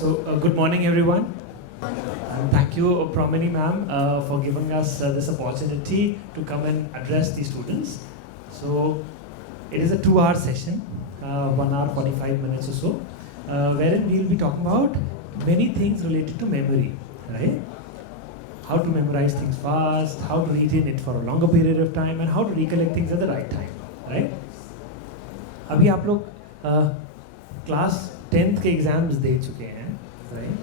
Good morning, everyone. And thank you, Pramini ma'am, for giving us this opportunity to come and address the students. So, it is a 2-hour session, 1 hour 45 minutes or so, wherein we will be talking about many things related to memory, right? How to memorize things fast, how to retain it for a longer period of time, and how to recollect things at the right time, right? अभी आप लोग class 10th के exams दे चुके हैं, right?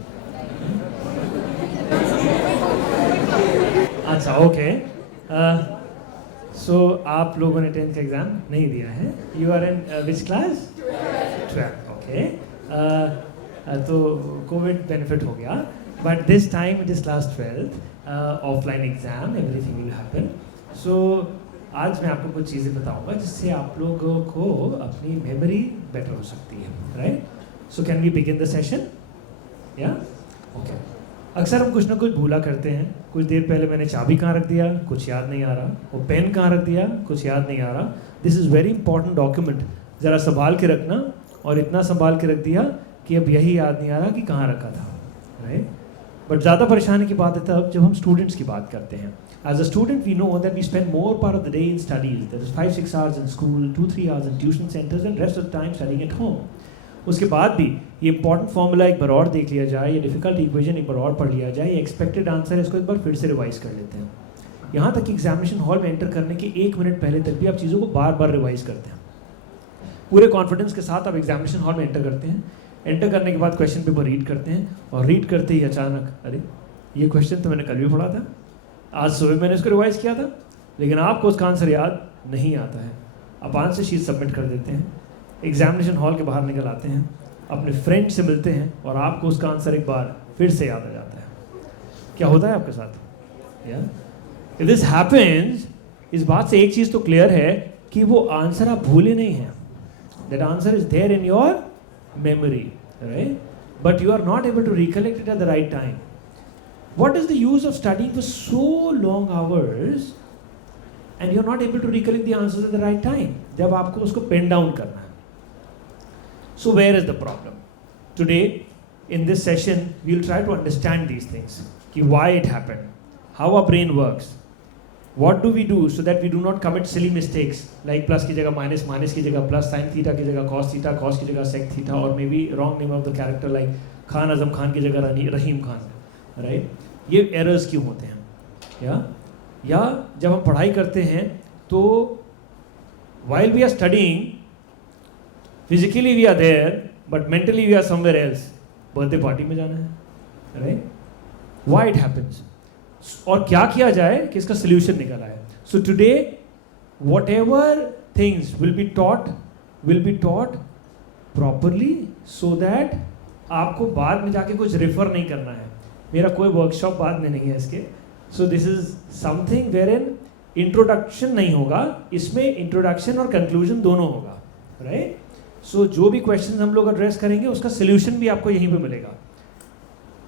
अच्छा, okay. सो आप लोगों ने 10th का एग्जाम नहीं दिया है. You are in which class? 12th. Okay. तो कोविड बेनिफिट हो गया, but this time it is class 12th, offline exam, everything will happen. So आज मैं आपको कुछ चीज़ें बताऊंगा जिससे आप लोगों को अपनी मेमोरी बेटर हो सकती है, right? So can we begin the session? या ओके. अक्सर हम कुछ ना कुछ भूला करते हैं. कुछ देर पहले मैंने चाबी कहाँ रख दिया, कुछ याद नहीं आ रहा. वो पेन कहाँ रख दिया, कुछ याद नहीं आ रहा. This is very important document. ज़रा संभाल के रखना. और इतना संभाल के रख दिया कि अब यही याद नहीं आ रहा कि कहाँ रखा था, राइट? बट ज़्यादा परेशानी की बात है तब जब हम स्टूडेंट्स की बात करते हैं. As a student, we know that we spend more part of the day in studies. That is 5-6 hours in school, 2-3 hours in tuition centers, and rest of the time studying at home. उसके बाद भी ये important formula एक बार और देख लिया जाए, ये डिफिकल्ट इक्वेशन एक बार और पढ़ लिया जाए, ये एक्सपेक्टेड आंसर है, इसको एक बार फिर से रिवाइज कर लेते हैं. यहाँ तक कि एग्जामिनेशन हॉल में एंटर करने के 1 मिनट पहले तक भी आप चीज़ों को बार बार रिवाइज करते हैं. पूरे कॉन्फिडेंस के साथ आप एग्जामिनेशन हॉल में एंटर करते हैं. एंटर करने के बाद क्वेश्चन पेपर रीड करते हैं, और रीड करते ही अचानक, अरे ये क्वेश्चन तो मैंने कल भी पढ़ा था, आज सुबह मैंने इसको रिवाइज किया था, लेकिन आपको उसका आंसर याद नहीं आता है. आप आंसर शीट सबमिट कर देते हैं, एग्जामिनेशन हॉल के बाहर निकल आते हैं, अपने फ्रेंड से मिलते हैं, और आपको उसका आंसर एक बार फिर से याद आ जाता है. क्या होता है आपके साथ? या इफ दिस हैपेंस, इस बात से एक चीज़ तो क्लियर है कि वो आंसर आप भूले नहीं हैं. That answer is there in your memory, right? But you are not able to recollect it at the right time. What is the use of studying for so long hours and you're not able to recollect the answers at the right time? जब आपको उसको pen down करना है. So where is the problem? Today, in this session, we'll try to understand these things. कि why it happened, how our brain works, what do we do so that we do not commit silly mistakes like plus की जगह minus, minus की जगह plus, sin theta की जगह cos theta, cos की जगह sec theta, or maybe wrong name of the character like Khan Azam Khan की जगह रहीम खान, राइट? ये एरर्स क्यों होते हैं? या जब हम पढ़ाई करते हैं तो while we are studying, physically we are there but mentally we are somewhere else. Birthday party में जाना है, राइट? व्हाई इट हैपेंस, और क्या किया जाए कि इसका सोल्यूशन निकल आए. So today what ever things will be taught properly so that आपको बाद में जाके कुछ रेफर नहीं करना है. मेरा कोई वर्कशॉप बाद में नहीं है इसके. So this is something where in introduction नहीं होगा, इसमें इंट्रोडक्शन और कंक्लूजन दोनों होगा, राइट? सो जो भी क्वेश्चन हम लोग एड्रेस करेंगे उसका सोल्यूशन भी आपको यहीं पे मिलेगा.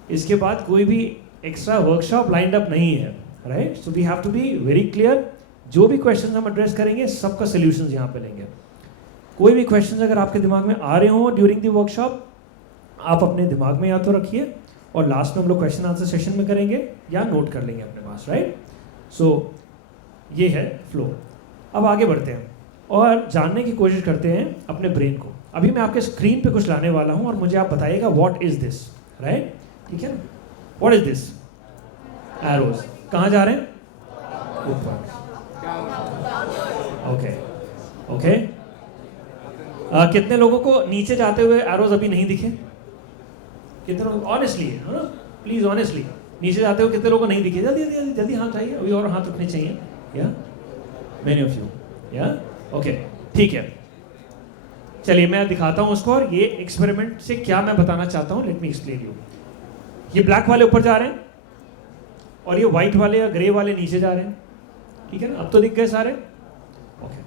इसके बाद कोई भी एक्स्ट्रा वर्कशॉप लाइंड अप नहीं है, right? So we have to be very clear. जो भी क्वेश्चन हम एड्रेस करेंगे सबका सोल्यूशन यहाँ पे लेंगे. कोई भी क्वेश्चन अगर आपके दिमाग में आ रहे हो ड्यूरिंग द वर्कशॉप, आप अपने दिमाग में या तो रखिए, और लास्ट में हम लोग क्वेश्चन आंसर सेशन में करेंगे या नोट कर लेंगे अपने पास, राइट? सो ये है फ्लो. अब आगे बढ़ते हैं और जानने की कोशिश करते हैं अपने ब्रेन को. अभी मैं आपके स्क्रीन पे कुछ लाने वाला हूं और मुझे आप बताइएगा व्हाट इज दिस, राइट? ठीक है ना? What is this? एरोज. कहाँ जा रहे हैं? ऊपर. Okay okay. कितने लोगों को नीचे जाते हुए एरोज अभी नहीं दिखे? कितने लोग ऑनेस्टली, हाँ प्लीज ऑनेस्टली, नीचे जाते हो कितने लोगों को नहीं दिखे? जल्दी जल्दी जल्दी हाथ चाहिए, अभी और हाथ उठने चाहिए. या मेनी ऑफ यू, या ओके, ठीक है. चलिए मैं दिखाता हूँ उसको, और ये एक्सपेरिमेंट से क्या मैं बताना चाहता हूँ, लेट मी एक्सप्लेन यू. ये ब्लैक वाले ऊपर जा रहे हैं और ये व्हाइट वाले या ग्रे वाले नीचे जा रहे हैं, ठीक है ना? अब तो दिख गए सारे. ओके.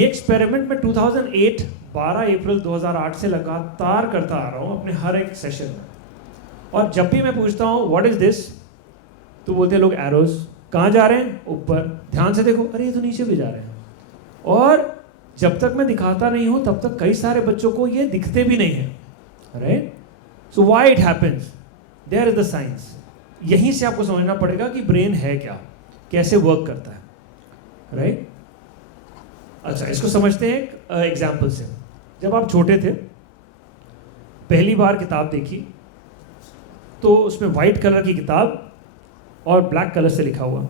ये एक्सपेरिमेंट में 2008 12 अप्रैल 2008 से लगातार करता आ रहा हूँ अपने हर एक सेशन में. और जब भी मैं पूछता हूँ व्हाट इज दिस, तो बोलते हैं लोग एरोज. कहाँ जा रहे हैं? ऊपर. ध्यान से देखो, अरे ये तो नीचे भी जा रहे हैं. और जब तक मैं दिखाता नहीं हूँ तब तक कई सारे बच्चों को ये दिखते भी नहीं हैं, right? So why it happens, there is the science. यहीं से आपको समझना पड़ेगा कि ब्रेन है क्या, कैसे वर्क करता है, राइट? अच्छा, इसको समझते हैं एक एग्जाम्पल से. जब आप छोटे थे, पहली बार किताब देखी, तो उसमें वाइट कलर की किताब और ब्लैक कलर से लिखा हुआ.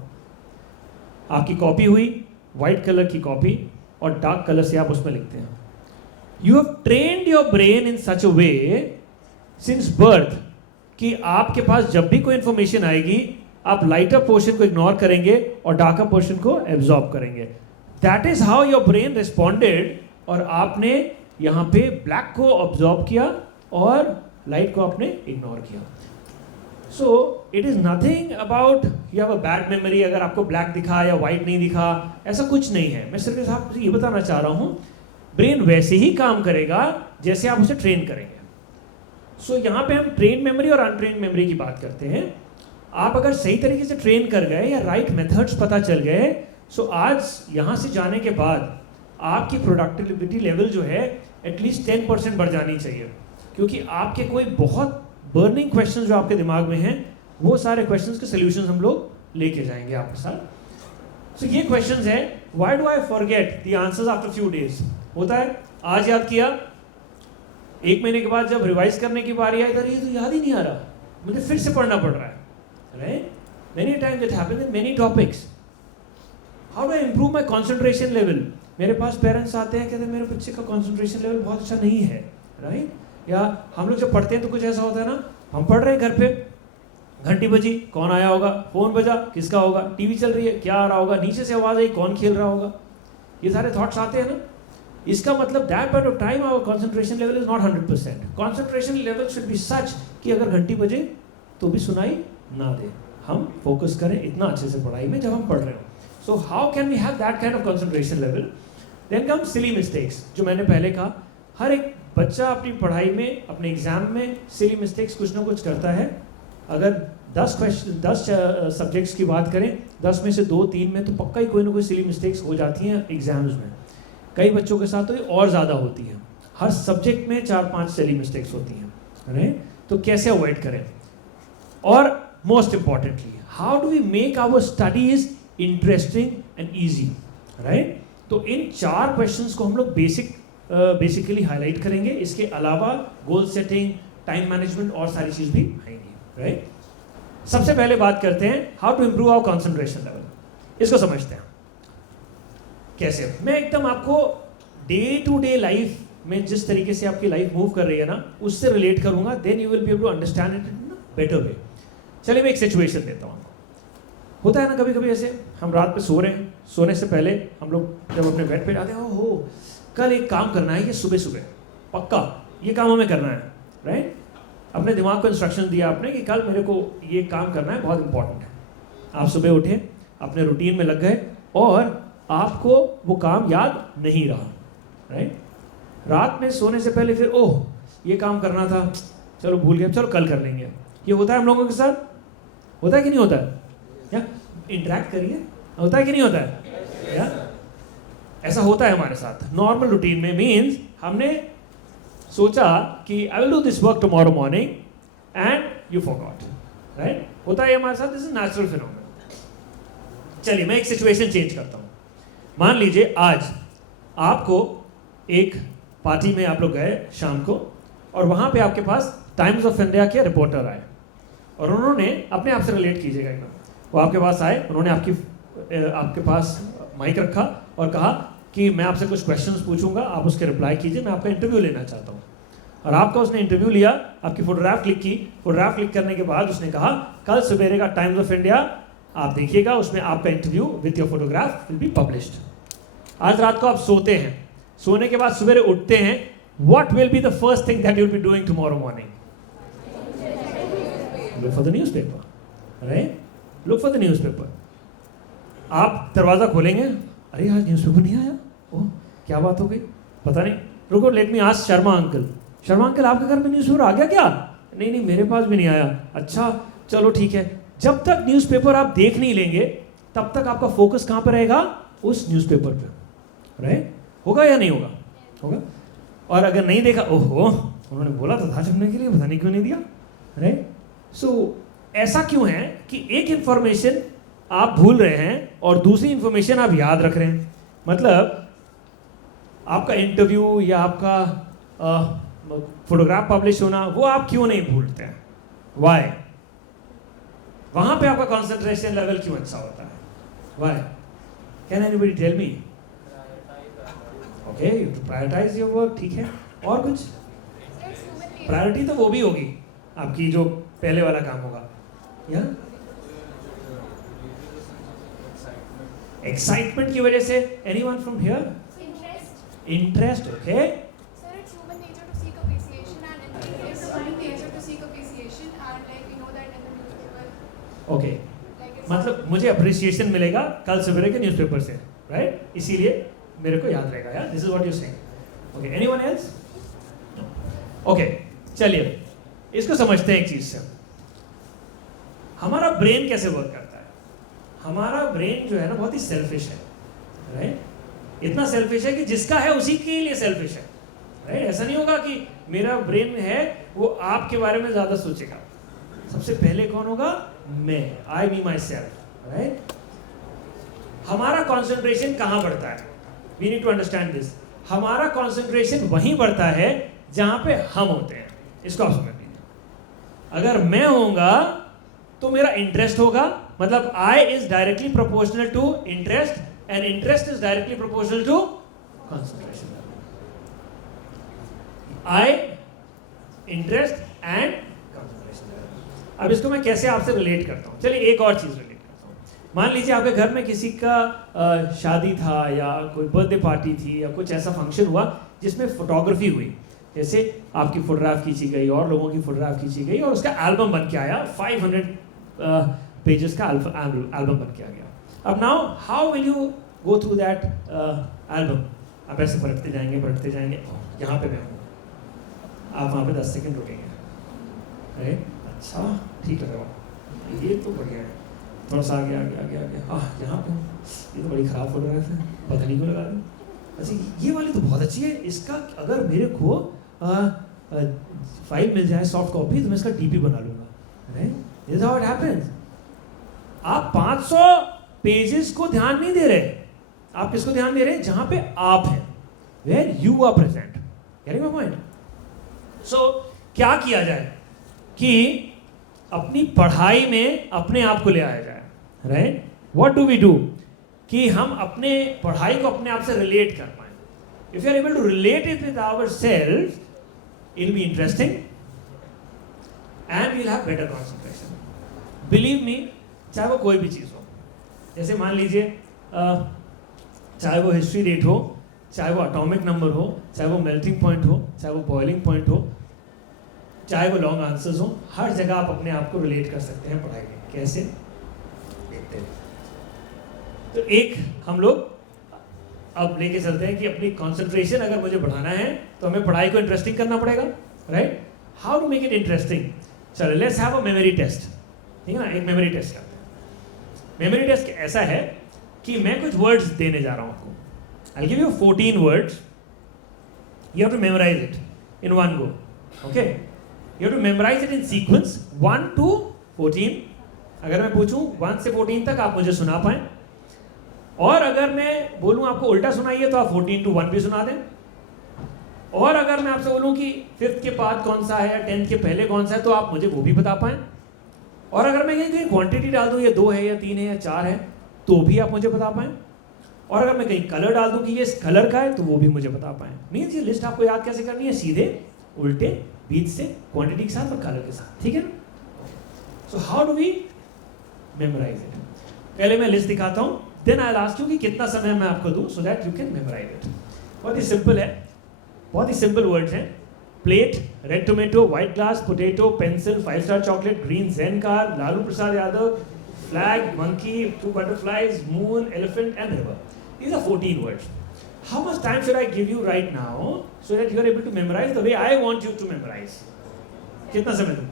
आपकी कॉपी हुई, वाइट कलर की कॉपी और डार्क कलर से आप उसमें लिखते हैं. You have trained your brain in such a way since birth कि आपके पास जब भी कोई इंफॉर्मेशन आएगी, आप लाइटर पोर्शन को इग्नोर करेंगे और डार्कर पोर्शन को एब्जॉर्ब करेंगे. That is how your brain responded. और आपने यहाँ पे ब्लैक को ऑब्जॉर्ब किया और लाइट को आपने इग्नोर किया. So it is nothing about you have a bad memory, अगर आपको ब्लैक दिखा या वाइट नहीं दिखा, ऐसा कुछ नहीं है. मैं सिर्फ आपको ये बताना चाह रहा हूँ, ब्रेन वैसे ही काम करेगा जैसे आप उसे ट्रेन करेंगे. सो यहाँ पे हम ट्रेन मेमोरी और अनट्रेन मेमोरी की बात करते हैं. आप अगर सही तरीके से ट्रेन कर गए या राइट मेथड्स पता चल गए, सो आज यहाँ से जाने के बाद आपकी प्रोडक्टिविटी लेवल जो है एटलीस्ट 10% बढ़ जानी चाहिए. क्योंकि आपके कोई बहुत बर्निंग क्वेश्चंस जो आपके दिमाग में हैं, वो सारे क्वेश्चंस के सॉल्यूशंस हम लोग लेके जाएंगे आपके साथ. सो ये क्वेश्चंस हैं, why do I forget the answers after few days. होता है, आज याद किया, एक महीने के बाद जब रिवाइज करने की बारी आई, ये तो याद ही नहीं आ रहा, मुझे फिर से पढ़ना पड़ रहा है. Right? Many times it happens in many topics. How do I improve my concentration level. मेरे पास पेरेंट्स आते हैं, कहते हैं मेरे बच्चे का कंसंट्रेशन लेवल बहुत अच्छा नहीं है. राइट? या हम लोग जब पढ़ते हैं तो कुछ ऐसा होता है ना, हम पढ़ रहे हैं घर पे, घंटी बजी, कौन आया होगा, फोन बजा, किसका होगा, टीवी चल रही है, क्या आ रहा होगा, नीचे से आवाज आई, कौन खेल रहा होगा, ये सारे थॉट्स आते हैं ना. इसका मतलब that point of time our concentration level is not 100%. Concentration level should be such कि अगर घंटी बजे तो भी सुनाई ना दे, हम फोकस करें इतना अच्छे से पढ़ाई में जब हम पढ़ रहे हो. So how can we have that kind of concentration level. Then come silly mistakes. जो मैंने पहले कहा, हर एक बच्चा अपनी पढ़ाई में, अपने एग्जाम में सिली मिस्टेक्स कुछ ना कुछ करता है. अगर 10 सब्जेक्ट्स की बात करें, 10 में से 2-3 में तो पक्का ही कोई ना कोई सिली मिस्टेक्स हो जाती हैं एग्जाम्स में. कई बच्चों के साथ तो ये और ज़्यादा होती है. हर सब्जेक्ट में 4-5 सिली मिस्टेक्स होती हैं. राइट? तो कैसे अवॉइड करें. और most importantly, how do we make our studies interesting and easy. Right? तो इन 4 क्वेश्चंस को हम लोग बेसिकली हाईलाइट करेंगे. इसके अलावा गोल सेटिंग, टाइम मैनेजमेंट और सारी चीज़ भी आएंगी. राइट? सबसे पहले बात करते हैं how to improve our concentration level. इसको समझते हैं कैसे. मैं एकदम आपको डे टू डे लाइफ में जिस तरीके से आपकी लाइफ मूव कर रही है ना, उससे रिलेट करूंगा. Then you will be able to understand it in better way. चलिए मैं एक सिचुएशन देता हूँ. होता है ना कभी कभी ऐसे, हम रात पे सो रहे हैं, सोने से पहले हम लोग जब अपने बेड पे आते हैं, हो कल एक काम करना है, ये सुबह सुबह पक्का ये काम हमें करना है. राइट? अपने दिमाग को इंस्ट्रक्शन दिया आपने कि कल मेरे को ये काम करना है, बहुत इंपॉर्टेंट है. आप सुबह उठे, अपने रूटीन में लग गए और आपको वो काम याद नहीं रहा. राइट? रात में सोने से पहले फिर ओह ये काम करना था, चलो भूल गया, चलो कल कर लेंगे. ये होता है हम लोगों के साथ. होता है कि नहीं होता है? या इंटरेक्ट करिए, होता है कि नहीं होता है? या ऐसा होता है हमारे साथ नॉर्मल रूटीन में. मीन्स हमने सोचा कि I will do this work tomorrow morning and you forgot. Right? होता है हमारे साथ. This is natural phenomenon. चलिए मैं एक सिचुएशन चेंज करता हूँ. मान लीजिए आज आपको एक पार्टी में आप लोग गए शाम को, और वहाँ पे आपके पास टाइम्स ऑफ इंडिया के रिपोर्टर आए और उन्होंने अपने आप से रिलेट कीजिएगा एकदम. वो आपके पास आए, उन्होंने आपके पास माइक रखा और कहा कि मैं आपसे कुछ क्वेश्चंस पूछूंगा, आप उसके रिप्लाई कीजिए, मैं आपका इंटरव्यू लेना चाहता हूँ. और आपका उसने इंटरव्यू लिया, आपकी फोटोग्राफ क्लिक की. फोटोग्राफ क्लिक करने के बाद उसने कहा कल सवेरे का टाइम्स ऑफ इंडिया आप देखिएगा, उसमें आपका interview with your photograph will be published. आज रात को आप सोते हैं, सोने के बाद सवेरे उठते हैं, what will be the first thing that you'll be doing tomorrow morning? Look for the newspaper, right? Look for the newspaper. आप दरवाज़ा खोलेंगे, अरे आज न्यूज़पेपर नहीं आया, ओह क्या बात हो गई, पता नहीं, रुको let me ask Sharma uncle. Sharma uncle आपके घर में न्यूज़पेपर आ गया क्या? नहीं नहीं मेरे पास भी नहीं आया. अच्छा चलो ठीक है. जब तक न्यूज़पेपर आप देख नहीं लेंगे तब तक आपका फोकस कहाँ पर रहेगा? उस न्यूज़पेपर पे. राइट? होगा या नहीं होगा? होगा. और अगर नहीं देखा, ओहो उन्होंने बोला तो था छुपने के लिए, पता नहीं क्यों नहीं दिया, राइट? सो ऐसा क्यों है कि एक इंफॉर्मेशन आप भूल रहे हैं और दूसरी इंफॉर्मेशन आप याद रख रहे हैं? मतलब आपका इंटरव्यू या आपका फोटोग्राफ पब्लिश होना, वो आप क्यों नहीं भूलते हैं? वाई? वहां पे आपका कंसंट्रेशन लेवल क्यों अच्छा होता है? Why? Can anybody tell me? Okay, you to prioritise your work, ठीक है। और कुछ? प्रायोरिटी तो वो भी होगी आपकी जो पहले वाला काम होगा, या एक्साइटमेंट की वजह से। Anyone from here? Interest, okay. Sir, it's human nature to seek appreciation, and it's human nature to seek appreciation, and like we know that in the newspaper. Okay, Like it's मतलब मुझे appreciation मिलेगा कल सवेरे के newspaper से, right? इसीलिए मेरे को याद रहेगा, यार। This is what you saying. Okay, anyone else? Okay, चलिए इसको समझते हैं एक चीज से। हमारा ब्रेन कैसे वर्क करता है? हमारा ब्रेन जो है ना, बहुत ही सेल्फिश है, राइट? इतना सेल्फिश है कि जिसका है उसी के लिए सेल्फिश है, राइट? ऐसा नहीं होगा कि मेरा ब्रेन है वो आपके बारे में ज्यादा सोचेगा। सबसे पहले कौन होगा? मैं, I me myself, right? हमारा कॉन्सेंट्रेशन कहाँ बढ़ता है? We need to understand this. हमारा कॉन्सेंट्रेशन वहीं बढ़ता है जहां पे हम होते हैं। इसको आप समझ लीजिए। अगर मैं होऊंगा तो मेरा इंटरेस्ट होगा, मतलब I is directly proportional to interest, and interest is directly proportional to concentration. I, interest and concentration. अब इसको मैं कैसे आपसे रिलेट करता हूँ? चलिए एक और चीज रिलेट करता हूँ। मान लीजिए आपके घर में किसी का शादी था या कोई बर्थडे पार्टी थी या कुछ ऐसा फंक्शन हुआ जिसमें फोटोग्राफी हुई। जैसे आपकी फोटोग्राफ खींची गई और लोगों की फोटोग्राफ खींची गई और उसका एल्बम बन के आया, 500 पेजेस का एल्बम बन के आ गया। अब now how will you go through that album? आप ऐसे पलटते जाएंगे, यहाँ पे मैं हूँ, आप वहाँ पे 10 सेकंड रुकेंगे, अरे अच्छा ठीक लग रहा है, ये तो बढ़िया है, थोड़ा सा आगे हाँ यहाँ पे हूँ, ये तो बड़ी ख़राब फोटोग्राफ है, पता नहीं क्यों लगा रहे हैं। अच्छा ये वाली तो बहुत अच्छी है, इसका अगर मेरे को फाइल मिल जाए सॉफ्ट कॉपी तो मैं इसका डीपी बना लूँगा, right? This is how it happens. आप 500 पेजेस को ध्यान नहीं दे रहे, आप किसको ध्यान दे रहे हैं? जहां पे आप हैं, where you are present. Getting my point? So क्या किया जाए कि अपनी पढ़ाई में अपने आप को ले आया जाए, right? What do we do कि हम अपने पढ़ाई को अपने आप से रिलेट कर पाए। If you are able to relate it with ourselves, it will be interesting and we will have better concentration. Believe me, चाहे वो कोई भी चीज़ हो, जैसे मान लीजिए चाहे वो हिस्ट्री डेट हो, चाहे वो एटॉमिक नंबर हो, चाहे वो मेल्टिंग पॉइंट हो, चाहे वो बॉइलिंग पॉइंट हो, चाहे वो लॉन्ग आंसर्स हो, हर जगह आप अपने आप को रिलेट कर सकते हैं पढ़ाई में। कैसे? देखते हैं। तो एक हम लोग अब लेके चलते हैं कि अपनी कंसंट्रेशन अगर मुझे बढ़ाना है तो हमें पढ़ाई को इंटरेस्टिंग करना पड़ेगा, right? How to make it interesting? चलो let's have a memory test, ठीक है ना? एक मेमोरी टेस्ट करते हैं। मेमोरी टेस्ट ऐसा है कि मैं कुछ वर्ड्स देने जा रहा हूं आपको। I will give you 14 words, you have to memorise it in one go, okay? You have to memorise it in sequence 1 to 14। अगर मैं पूछूं 1 से 14 तक आप मुझे सुना पाए, और अगर मैं बोलूं आपको उल्टा सुनाइए तो आप 14 to 1 भी सुना दें, और अगर मैं आपसे बोलूं कि 5th के बाद कौन सा है या 10th के पहले कौन सा है तो आप मुझे वो भी बता पाएं, और अगर मैं कहीं क्वांटिटी डाल दूं ये 2 है या 3 है या 4 है तो भी आप मुझे बता पाएं, और अगर मैं कहीं कलर डाल दूं कि ये इस कलर का है तो वो भी मुझे बता पाएं। मीन्स ये लिस्ट आपको याद कैसे करनी है? सीधे, उल्टे, बीच से, क्वांटिटी के साथ और कलर के साथ, ठीक है ना? So how do we memorize it? पहले मैं लिस्ट दिखाता हूं, then I will ask you कि कितना समय मैं आपको दूं so that you can memorize it. बहुत ही सिंपल है, बहुत ही सिंपल वर्ड्स हैं। Plate, red tomato, white glass, potato, pencil, 5 star chocolate, green Zen car, Lalu Prasad Yadav, flag, monkey, 2 butterflies, moon, elephant and river. These are 14 words. How much time should I give you right now so that you are able to memorize the way I want you to memorize? कितना समय दूं?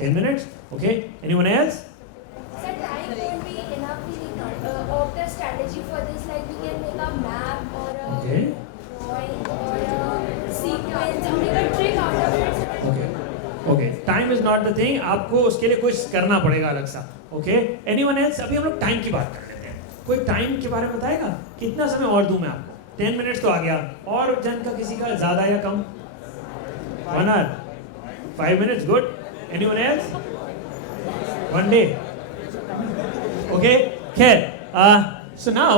10 minutes? Okay. Anyone else? Sir, time won't be enough. We need of the strategy for this. Like we can make a map or a Okay. drawing or a sequence or make a not the thing, आपको उसके लिए कुछ करना पड़ेगा अलग सा. Okay, anyone else? अभी हम लोग टाइम की बात कर लेते हैं. कोई टाइम के बारे में बताएगा? कितना समय और दूं मैं आपको? 10 मिनट्स तो आ गया. और जन का किसी का ज़्यादा या कम? 1 hour, 5 minutes, good. Anyone else? 1 day. Okay, so now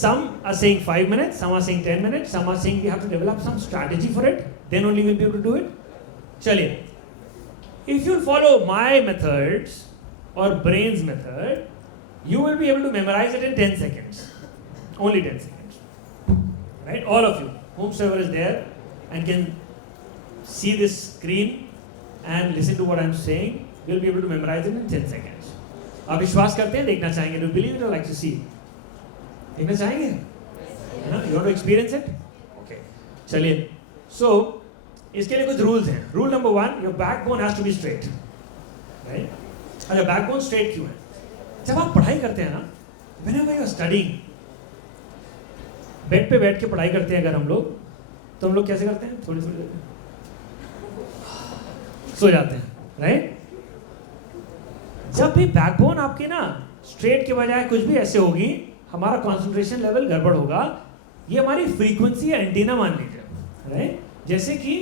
some are saying 5 minutes, some are saying 10 minutes, some are saying we have to develop some strategy for it, then only we'll be able to do it. Chaliye, if you follow my methods or brain's method, you will be able to memorize it in 10 seconds. Only 10 seconds. Right? All of you, whomsoever is there and can see this screen and listen to what I'm saying, will be able to memorize it in 10 seconds. आप विश्वास करते हैं? देखना चाहेंगे? Do you believe it or like to see? देखना चाहेंगे? You want to experience it? Okay. चलिए. So, इसके लिए कुछ rules हैं. Rule number 1, your backbone has to be straight. Right? अच्छा, backbone straight क्यों है? जब आप पढ़ाई करते हैं ना, whenever you are studying, bed पे बैठ के पढ़ाई करते हैं अगर हम लोग, तो हम लोग कैसे करते हैं? थोड़ी थोड़ी देर सो जाते हैं. राइट? जब भी बैकबोन आपकी ना स्ट्रेट के बजाय कुछ भी ऐसे होगी, हमारा कंसंट्रेशन लेवल गड़बड़ होगा. ये हमारी फ्रीक्वेंसी है, एंटीना मान लीजिए. राइट? जैसे कि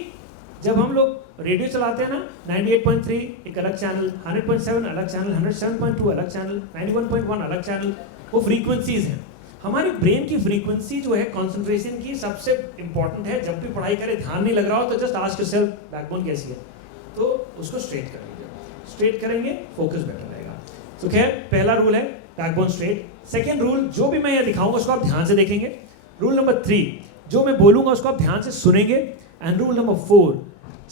जब हम लोग रेडियो चलाते हैं ना, 98.3 एक अलग चैनल, 100.7 अलग चैनल, 107.2 अलग चैनल, 91.1 अलग चैनल, वो फ्रीक्वेंसीज हैं. हमारी ब्रेन की फ्रीक्वेंसी जो है कंसंट्रेशन की सबसे इंपॉर्टेंट है. जब भी पढ़ाई करें, ध्यान नहीं लग रहा हो तो जस्ट आस्क योरसेल्फ बैकबोन कैसी है, तो उसको स्ट्रेट कर लीजिए. स्ट्रेट करेंगे, फोकस बेटर रहेगा. तो खैर, पहला रूल है बैकबोन स्ट्रेट. सेकेंड रूल, जो भी मैं ये दिखाऊंगा उसको आप ध्यान से देखेंगे. रूल नंबर 3, जो मैं बोलूंगा उसको आप ध्यान से सुनेंगे. एंड रूल नंबर 4,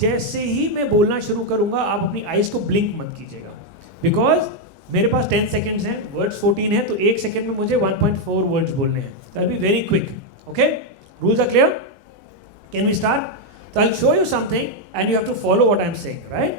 जैसे ही मैं बोलना शुरू करूंगा आप अपनी आईज को ब्लिंक मत कीजिएगा, बिकॉज मेरे पास 10 सेकेंड्स हैं, वर्ड्स 14 है, तो 1 सेकेंड में मुझे 1.4 वर्ड्स बोलने हैं. That be very quick. Okay, rules are clear? Can we start? तो I will show you something and you have to follow what I am saying. Right?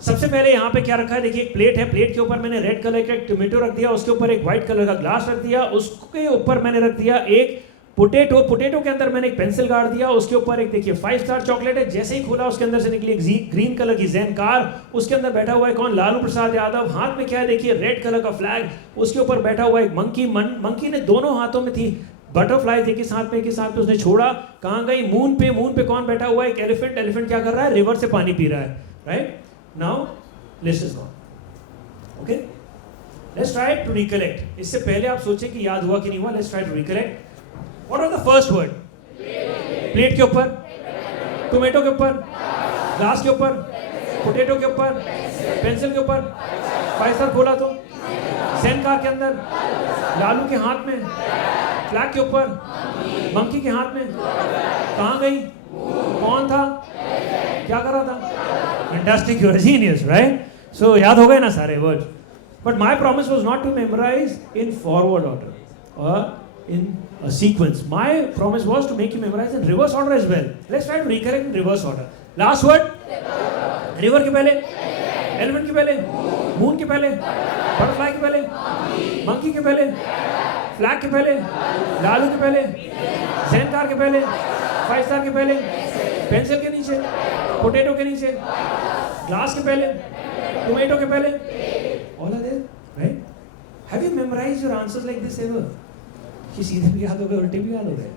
सबसे पहले यहाँ पे क्या रखा है? देखिए, एक प्लेट है. प्लेट के ऊपर मैंने रेड कलर का एक टोमेटो रख दिया, उसके ऊपर एक व्हाइट कलर का ग्लास रख दिया, उसके ऊपर मैंने रख दिया एक पोटैटो. पोटैटो के अंदर मैंने एक पेंसिल गाड़ दिया, उसके ऊपर एक देखिए 5 स्टार चॉकलेट है. जैसे ही खोला उसके अंदर से निकली एक ग्रीन कलर की ज़ेन कार. उसके अंदर बैठा हुआ है कौन? लालू प्रसाद यादव. हाथ में क्या है? देखिए रेड कलर का फ्लैग. उसके ऊपर बैठा हुआ एक मंकी. मंकी ने दोनों हाथों में थी बटरफ्लाई. देखिए साथ में, एक साथ में उसने छोड़ा. कहाँ गई? मून पे. मून पे कौन बैठा हुआ है? एक एलिफेंट. एलिफेंट क्या कर रहा है? रिवर से पानी पी रहा है. Right? Now list is gone. Okay, let's try to recollect. इससे पहले आप सोचें कि याद हुआ कि नहीं हुआ. Let's try to recollect. What was the first word? Plate के ऊपर, टोमेटो के ऊपर, ग्लास के ऊपर, पोटैटो के ऊपर, पेंसिल के ऊपर, 5 स्टार खोला तो ज़ेन कार के अंदर, लालू के हाथ में, फ्लैग के ऊपर, मंकी के हाथ में. कहाँ गई? कौन था? क्या कर रहा था? Fantastic, you are genius. Right? So याद हो गए ना सारे words. But my promise was not to memorize in forward order और in a sequence. My promise was to make you memorize in reverse order as well. Let's try to recollect in reverse order. Last word? River के पहले, elephant के पहले, moon के पहले, butterfly के पहले, monkey के पहले, flag के पहले, लालू के पहले, ज़ेन कार के पहले, 5 स्टार के पहले, पेंसिल के नीचे, पोटैटो के नीचे, ग्लास के पहले, टोमेटो के पहले. All are there, right? Have you memorized your answers like this ever? कि सीधे भी याद हो गए, उल्टे भी याद हो गए.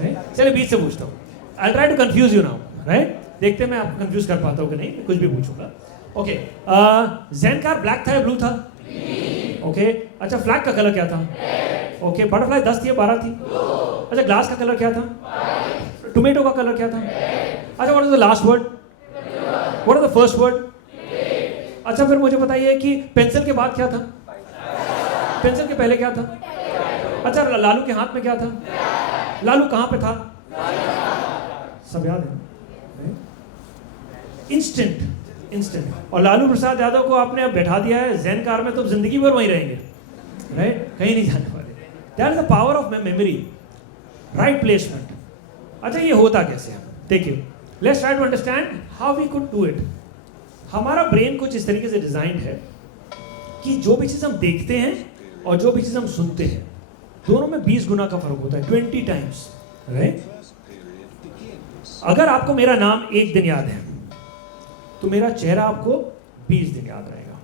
राइट? चलिए बीच से पूछता हूँ. I try to confuse you now. Right? देखते हैं मैं आपको कंफ्यूज कर पाता हूँ कि नहीं. कुछ भी पूछूंगा. ओके, ज़ेन कार ब्लैक था या ब्लू था? ओके. अच्छा, फ्लैग का कलर क्या था? ओके. बटरफ्लाई 10 थी या 12 थी? अच्छा, ग्लास का कलर क्या था? टोमेटो का कलर क्या था? अच्छा, what is the last word? What is the first word? अच्छा, फिर मुझे बताइए कि पेंसिल के बाद क्या था? पेंसिल के पहले क्या था? अच्छा, लालू के हाथ में क्या था? लालू कहाँ पे था? सब याद है? इंस्टेंट. और लालू प्रसाद यादव को आपने अब बैठा दिया है ज़ेन कार में, तो जिंदगी भर वहीं रहेंगे. राइट? कहीं नहीं जाने वाले. That is the power of memory. Right placement. अच्छा, ये होता कैसे है? देखिए, let's try to understand how we could do it. हमारा ब्रेन कुछ इस तरीके से डिजाइंड है कि जो भी चीज़ हम देखते हैं और जो भी चीज़ हम सुनते हैं, दोनों में 20 गुना का फर्क होता है. 20 टाइम्स. राइट? अगर आपको मेरा नाम एक दिन याद है तो मेरा चेहरा आपको 20 दिन याद रहेगा,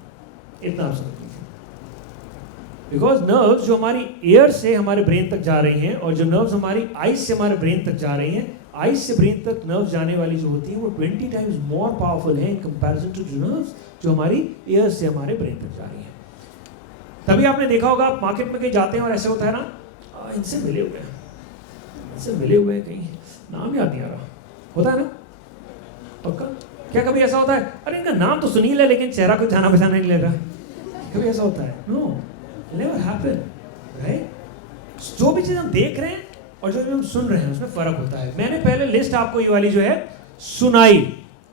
इतना आप समझ लीजिए। बिकॉज नर्व्स जो हमारी एयर से हमारे ब्रेन तक जा रही हैं और जो नर्व्स हमारी आइज से हमारे ब्रेन तक जा रही हैं, आइज से ब्रेन तक नर्व्स जाने वाली जो होती है वो 20 टाइम्स मोर पावरफुल है इन कंपैरिजन टू जो नर्व्स जो हमारी एयर से हमारे ब्रेन तक जा रही हैं। तभी आपने देखा होगा आप मार्केट में कहीं जाते हैं और ऐसे होता है ना, इनसे मिले हुए हैं, इनसे मिले हुए हैं, कहीं नाम याद नहीं आ रहा, होता है ना पक्का? क्या कभी ऐसा होता है अरे इनका नाम तो सुनील है लेकिन चेहरा कोई जाना पहचाना नहीं लगा? कभी ऐसा होता है? No, never happen, right? जो भी चीज़ हम देख रहे हैं और जो भी हम सुन रहे हैं उसमें फ़र्क होता है। मैंने पहले लिस्ट आपको ये वाली जो है सुनाई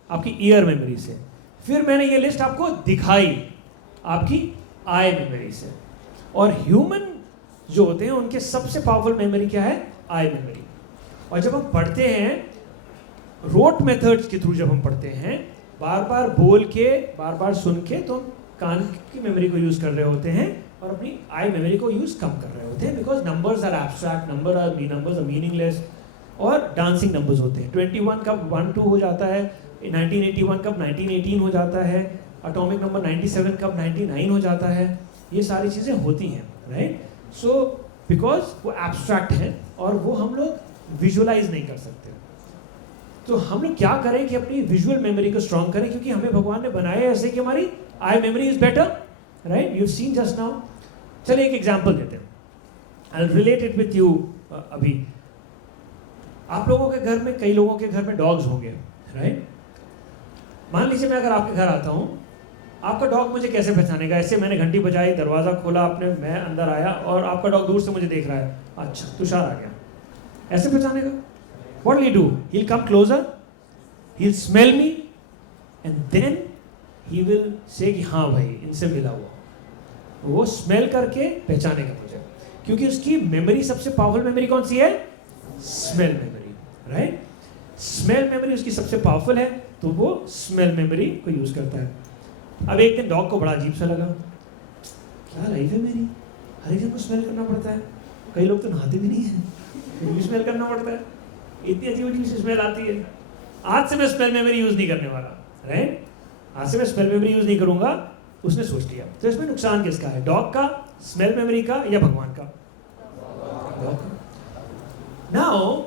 आपकी ईयर मेमोरी से, फिर मैंने ये लिस्ट आपको दिखाई आपकी आई मेमोरी से। और ह्यूमन जो होते हैं उनके सबसे पावरफुल मेमोरी क्या है? आई मेमोरी। और जब हम पढ़ते हैं रोट मेथड्स के थ्रू, जब हम पढ़ते हैं बार बार बोल के बार बार सुन के, तो हम कान की मेमोरी को यूज़ कर रहे होते हैं और अपनी आई मेमोरी को यूज़ कम कर रहे होते हैं। Because numbers are abstract, numbers are meaningless और डांसिंग नंबर्स होते हैं। 21 कब 1-2 हो जाता है, 1981 कब 1918 हो जाता है, एटॉमिक नंबर 97 कब 99 हो जाता है, ये सारी चीज़ें होती हैं, राइट? सो बिकॉज वो एब्स्ट्रैक्ट है और वो हम लोग विजुअलाइज नहीं कर सकते। तो हम लोग क्या करें कि अपनी विजुअल मेमोरी को स्ट्रॉन्ग करें, क्योंकि हमें भगवान ने बनाया है ऐसे कि हमारी eye memory is better, right? You seen just now. चलिए एक एग्जांपल देते हैं, I will relate it with you. अभी आप लोगों के घर में, कई लोगों के घर में डॉग्स होंगे, राइट? मान लीजिए मैं अगर आपके घर आता हूँ, आपका डॉग मुझे कैसे पहचानेगा? ऐसे मैंने घंटी बजाई, दरवाज़ा खोला आपने, मैं अंदर आया और आपका डॉग दूर से मुझे देख रहा है, अच्छा तुषार आ गया, ऐसे पहचानेगा? What will he do? He'll come closer, he'll smell me, and then he will say कि हाँ भाई इनसे मिला हुआ। वो स्मेल करके पहचानेगा मुझे, क्योंकि उसकी मेमोरी सबसे पावरफुल मेमोरी कौन सी है? Smell memory, right? Smell memory उसकी सबसे पावरफुल है, तो वो स्मेल मेमोरी को यूज़ करता है। अब एक दिन डॉग को बड़ा अजीब सा लगा, क्या लाइफ है मेरी, हर एक जन को स्मेल करना पड़ता है, कई लोग तो नहाते भी नहीं हैं, फिर भी स्मेल करना पड़ता है, इतनी अजीब अजीब सी स्मेल आती है। आज से मैं स्मेल मेमोरी यूज़ नहीं करने वाला, राइट? आज से मैं स्मेल मेमोरी यूज़ नहीं करूँगा, उसने सोच लिया। तो इसमें नुकसान किसका है? डॉग का, स्मेल मेमोरी का, या भगवान का? डॉग का। नाउ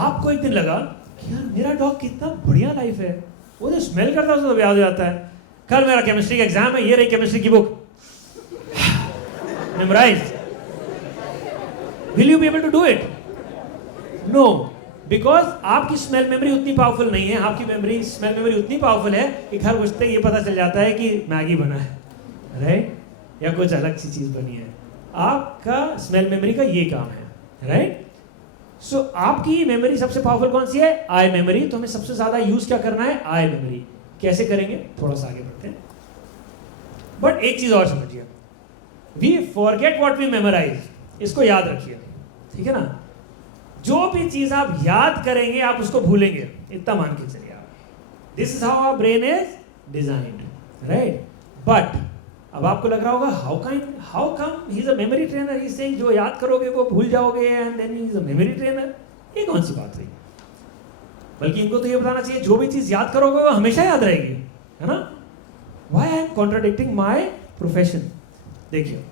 आपको एक दिन लगा कि यार मेरा डॉग कितना बढ़िया लाइफ है, वो जो स्मेल करता है उसको तो याद हो जाता है। कल मेरा केमिस्ट्री का एग्जाम है, ये रही केमिस्ट्री की book, memorised. Will you be able to do it? No, because आपकी स्मेल मेमोरी उतनी पावरफुल नहीं है। आपकी मेमोरी, स्मेल मेमोरी उतनी पावरफुल है कि घर घुसते ये पता चल जाता है कि मैगी बना है, राइट? या कुछ अलग सी चीज़ बनी है। आपका स्मेल मेमोरी का ये काम है, राइट? सो आपकी मेमोरी सबसे पावरफुल कौन सी है? आई मेमोरी। तो हमें सबसे ज़्यादा यूज़ क्या करना है? आई मेमोरी। कैसे करेंगे? थोड़ा सा आगे बढ़ते हैं। बट एक चीज़ और समझिए, we forget what we memorise. इसको याद रखिए, ठीक है ना? जो भी चीज़ आप याद करेंगे आप उसको भूलेंगे, इतना मान के चलिए आप। This is how our brain is designed, right? But अब आपको लग रहा होगा how come he is a memory trainer, he saying जो याद करोगे वो भूल जाओगे and then he is a memory trainer. ये कौन सी बात हुई? बल्कि इनको तो ये बताना चाहिए जो भी चीज़ याद करोगे वो हमेशा याद रहेगी, है ना? Why I am contradicting my profession? देखिए,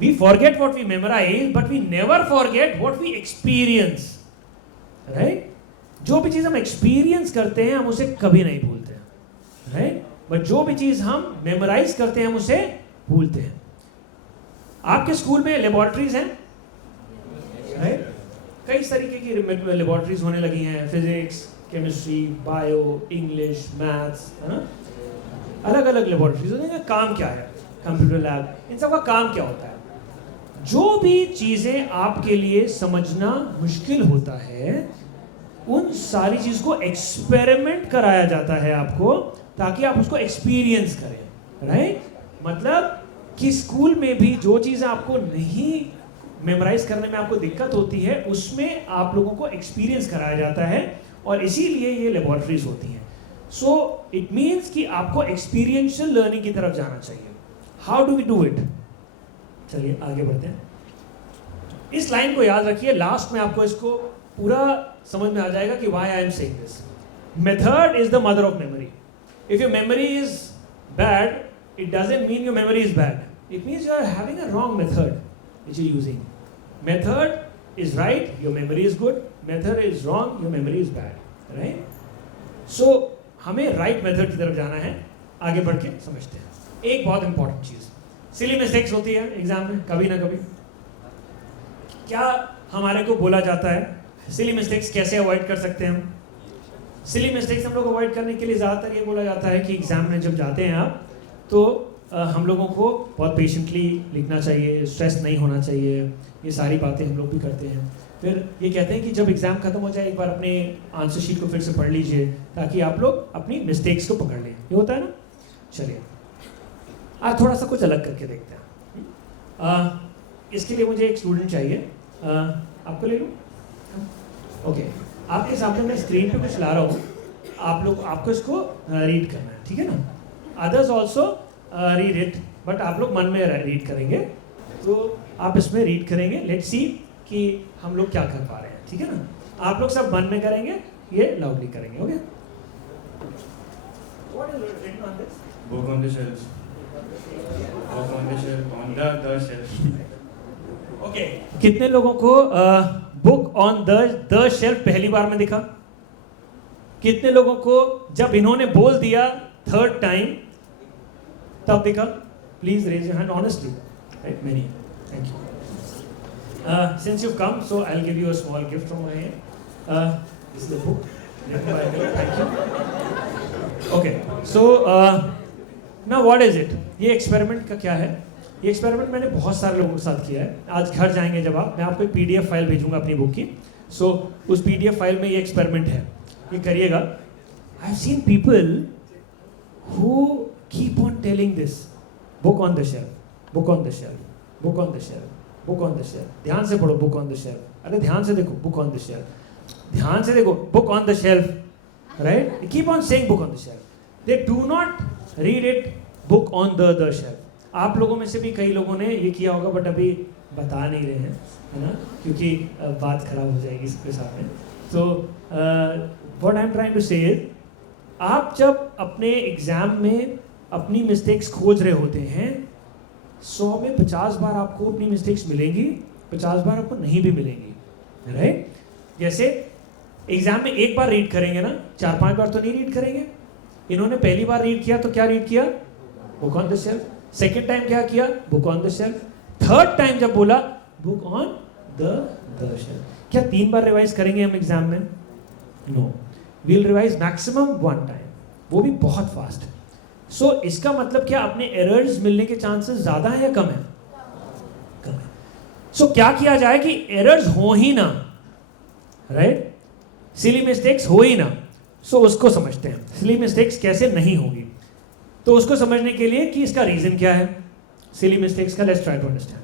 we forget what we memorize but we never forget what we experience, right? जो भी चीज़ हम एक्सपीरियंस करते हैं हम उसे कभी नहीं भूलते, राइट? बट जो भी चीज़ हम मेमोराइज करते हैं हम उसे भूलते हैं। आपके स्कूल में लेबोरेटरीज हैं, राइट? कई तरीके की लेबोरेटरीज होने लगी हैं, physics, chemistry, bio, English, maths, है ना? अलग अलग लेबोरेटरीज होती हैं। काम क्या है? कंप्यूटर लैब, इन सब का काम क्या होता है? जो भी चीज़ें आपके लिए समझना मुश्किल होता है उन सारी चीज़ को एक्सपेरिमेंट कराया जाता है आपको, ताकि आप उसको एक्सपीरियंस करें, राइट? मतलब कि स्कूल में भी जो चीज़ें आपको नहीं मेमोराइज करने में आपको दिक्कत होती है उसमें आप लोगों को एक्सपीरियंस कराया जाता है, और इसीलिए ये लेबोरेटरीज होती हैं। सो इट मीन्स कि आपको एक्सपीरियंशियल लर्निंग की तरफ जाना चाहिए। How do we do it? चलिए आगे बढ़ते हैं। इस लाइन को याद रखिए, लास्ट में आपको इसको पूरा समझ में आ जाएगा कि why I am saying this. Method is the mother of memory. If your memory is bad, it doesn't mean your memory is bad. It means you are having a wrong method which you're using. Method is right, your memory is good. Method is wrong, your memory is bad. Right? So हमें right method की तरफ जाना है, आगे बढ़ के समझते हैं. एक बहुत important चीज़, silly mistakes होती है एग्जाम में कभी ना कभी. क्या हमारे को बोला जाता है silly mistakes कैसे अवॉइड कर सकते हैं हम? Silly mistakes हम लोग अवॉइड करने के लिए ज़्यादातर ये बोला जाता है कि एग्जाम में जब जाते हैं आप तो हम लोगों को बहुत पेशेंटली लिखना चाहिए, स्ट्रेस नहीं होना चाहिए, ये सारी बातें हम लोग भी करते हैं. फिर ये कहते हैं कि जब एग्ज़ाम ख़त्म हो जाए एक बार अपने आंसर शीट को फिर से पढ़ लीजिए ताकि आप लोग अपनी मिस्टेक्स को पकड़ लें. ये होता है ना. चलिए आज थोड़ा सा कुछ अलग करके देखते हैं. इसके लिए मुझे एक स्टूडेंट चाहिए. आपको ले लूँ? ओके. आपके सामने मैं स्क्रीन पे कुछ ला रहा हूँ, आप लोग आपको इसको रीड करना है, ठीक है ना. Others also read it, but आप लोग मन में रीड करेंगे. तो आप इसमें रीड करेंगे. लेट्स सी कि हम लोग क्या कर पा रहे हैं, ठीक है ना. आप लोग सब मन में करेंगे, ये लाउडली करेंगे. Okay. What is written on this? Book on the shelf. Book on the shelf. On the shelf. Okay. कितने लोगों को बुक ऑन द शेल्फ पहली बार में दिखा? कितने लोगों को जब इन्होंने बोल दिया थर्ड टाइम तब दिखा? Please raise your hand honestly. Right, many. Thank you. Since you've come, so I'll give you a small gift from my end. This is the book written by me. Thank you. Okay. So now what is it? ये experiment का क्या है? ये experiment मैंने बहुत सारे लोगों के साथ किया है. आज घर जाएंगे जब आप, मैं आपको एक PDF फाइल भेजूंगा अपनी बुक की. सो उस PDF फाइल में ये एक्सपेरिमेंट है, ये करिएगा. I have seen people who keep on telling this, book on the shelf, book on the shelf, book on the shelf, book on the shelf. ध्यान से पढ़ो, बुक ऑन द शेल्फ. अरे ध्यान से देखो, बुक ऑन द शेल्फ. ध्यान से देखो, book on the shelf. Right? Keep on saying book on the shelf. They do not read it book on the shelf. आप लोगों में से भी कई लोगों ने ये किया होगा बट अभी बता नहीं रहे हैं, है ना, क्योंकि बात खराब हो जाएगी इसके सामने. तो what I am trying to say is, आप जब अपने एग्जाम में अपनी मिस्टेक्स खोज रहे होते हैं, 100 में 50 बार आपको अपनी मिस्टेक्स मिलेंगी, 50 बार आपको नहीं भी मिलेंगी. राइट? जैसे एग्जाम में एक बार रीड करेंगे ना, 4-5 बार तो नहीं रीड करेंगे. इन्होंने पहली बार रीड किया तो क्या रीड किया? Book on the shelf. Second time क्या किया? Book on the shelf. Third time जब बोला बुक ऑन द शेल्फ. क्या 3 बार रिवाइज करेंगे हम एग्जाम में? No. We'll revise maximum 1 time, वो भी बहुत फास्ट. सो इसका मतलब क्या, अपने एरर्स मिलने के चांसेस ज्यादा है या कम है? कम है. सो क्या किया जाए कि एरर्स हो ही ना. राइट? सिली मिस्टेक्स हो ही ना. सो उसको समझते हैं सिली मिस्टेक्स कैसे नहीं होगी. तो उसको समझने के लिए कि इसका रीजन क्या है सिली मिस्टेक्स का, let's try to understand.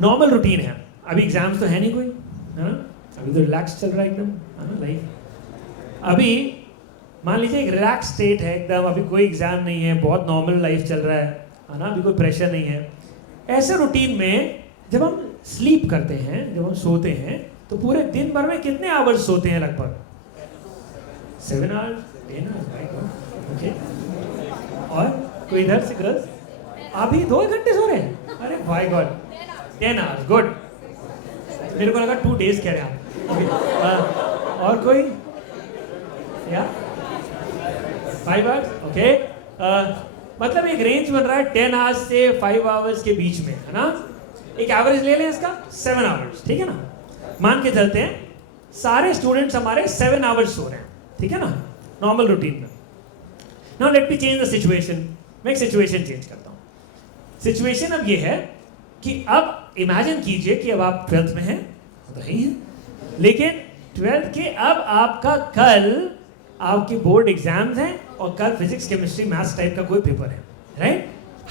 Normal routine है. अभी एग्जाम्स तो है नहीं कोई, है ना. अभी तो रिलैक्स चल रहा है एकदम, है ना, लाइफ. अभी मान लीजिए एक रिलैक्स स्टेट है एकदम, अभी कोई एग्जाम नहीं है, बहुत नॉर्मल लाइफ चल रहा है ना, अभी कोई प्रेशर नहीं है. ऐसे रूटीन में जब हम स्लीप करते हैं, जब हम सोते हैं, तो पूरे दिन भर में कितने आवर्स सोते हैं? लगभग 7 आवर्स, 10 आवर्स. ओके. और कोई इधर से गर्ल्स अभी 2 घंटे सो रहे हैं? अरे माय गॉड, 10 आवर्स. गुड. मेरे को लगा 2 days कह रहे हैं आप. और कोई? या 5 आवर्स. ओके. मतलब एक रेंज बन रहा है 10 आवर्स से 5 आवर्स के बीच में, है ना. एक एवरेज ले लें इसका 7 आवर्स, ठीक है ना. मान के चलते हैं सारे स्टूडेंट्स हमारे 7 आवर्स सो रहे हैं, ठीक है ना, नॉर्मल रूटीन में. Now let me change the situation. मैं एक सिचुएशन चेंज करता हूँ. सिचुएशन अब ये है कि अब इमेजिन कीजिए कि अब आप 12th में हैं, रही हैं, लेकिन 12th के अब आपका कल आपकी बोर्ड एग्जाम्स हैं और कल फिजिक्स, केमिस्ट्री, मैथ्स टाइप का कोई पेपर है. Right?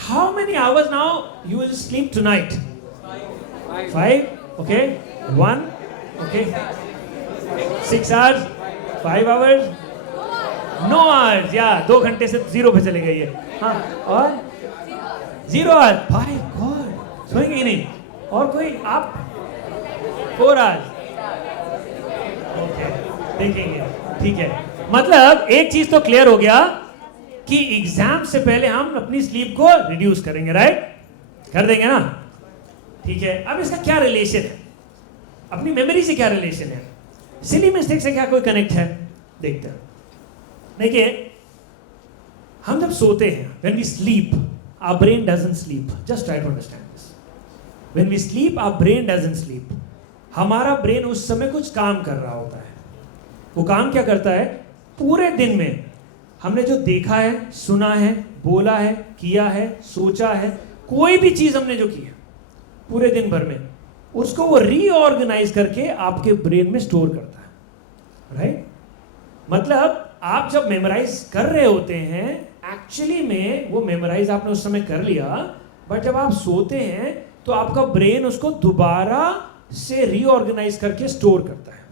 How many hours now you will sleep tonight? 5. Okay. 1. Okay. 6 hours, 5 hours, 9 hours. या 2 घंटे से 0 पे चले गए. हाँ. और 0 आवर्स. भाई गॉड, सोएंगे ही नहीं. और कोई आप 4 आवर्स. ओके, देखेंगे. ठीक है, मतलब एक चीज तो क्लियर हो गया कि एग्जाम से पहले हम अपनी स्लीप को रिड्यूस करेंगे, राइट? कर देंगे ना? ठीक है, अब इसका क्या रिलेशन है, अपनी मेमोरी से क्या रिलेशन है, सिली मिस्टेक से क्या कोई कनेक्ट है, देखते हैं। देखिए, हम जब सोते हैं, when we sleep, our brain doesn't sleep. Just try to understand this. When we sleep, our brain doesn't sleep. हमारा ब्रेन उस समय कुछ काम कर रहा होता है। वो काम क्या करता है? पूरे दिन में हमने जो देखा है, सुना है, बोला है, किया है, सोचा है, कोई भी चीज हमने जो की है पूरे दिन भर में, उसको वो रीऑर्गेनाइज करके आपके ब्रेन में स्टोर करता है, राइट? मतलब आप जब मेमोराइज कर रहे होते हैं, एक्चुअली में वो मेमोराइज आपने उस समय कर लिया, बट जब आप सोते हैं तो आपका ब्रेन उसको दोबारा से रीऑर्गेनाइज करके स्टोर करता है,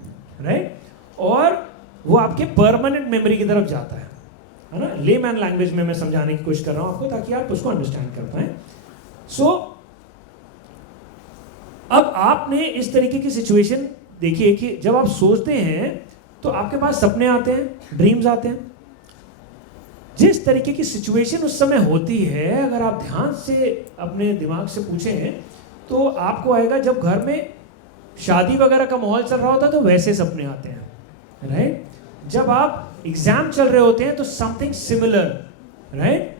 राइट? और वो आपके परमानेंट मेमोरी की तरफ जाता है ना? लेमैन लैंग्वेज में मैं समझाने की कोशिश कर रहा हूं आपको, ताकि आप उसको अंडरस्टैंड कर पाए। सो अब आपने इस तरीके की सिचुएशन देखिए कि जब आप सोचते हैं तो आपके पास सपने आते हैं, ड्रीम्स आते हैं। जिस तरीके की सिचुएशन उस समय होती है, अगर आप ध्यान से अपने दिमाग से पूछें तो आपको आएगा, जब घर में शादी वगैरह का माहौल चल रहा होता है तो वैसे सपने आते हैं, राइट? जब आप एग्जाम चल रहे होते हैं तो समथिंग सिमिलर, राइट?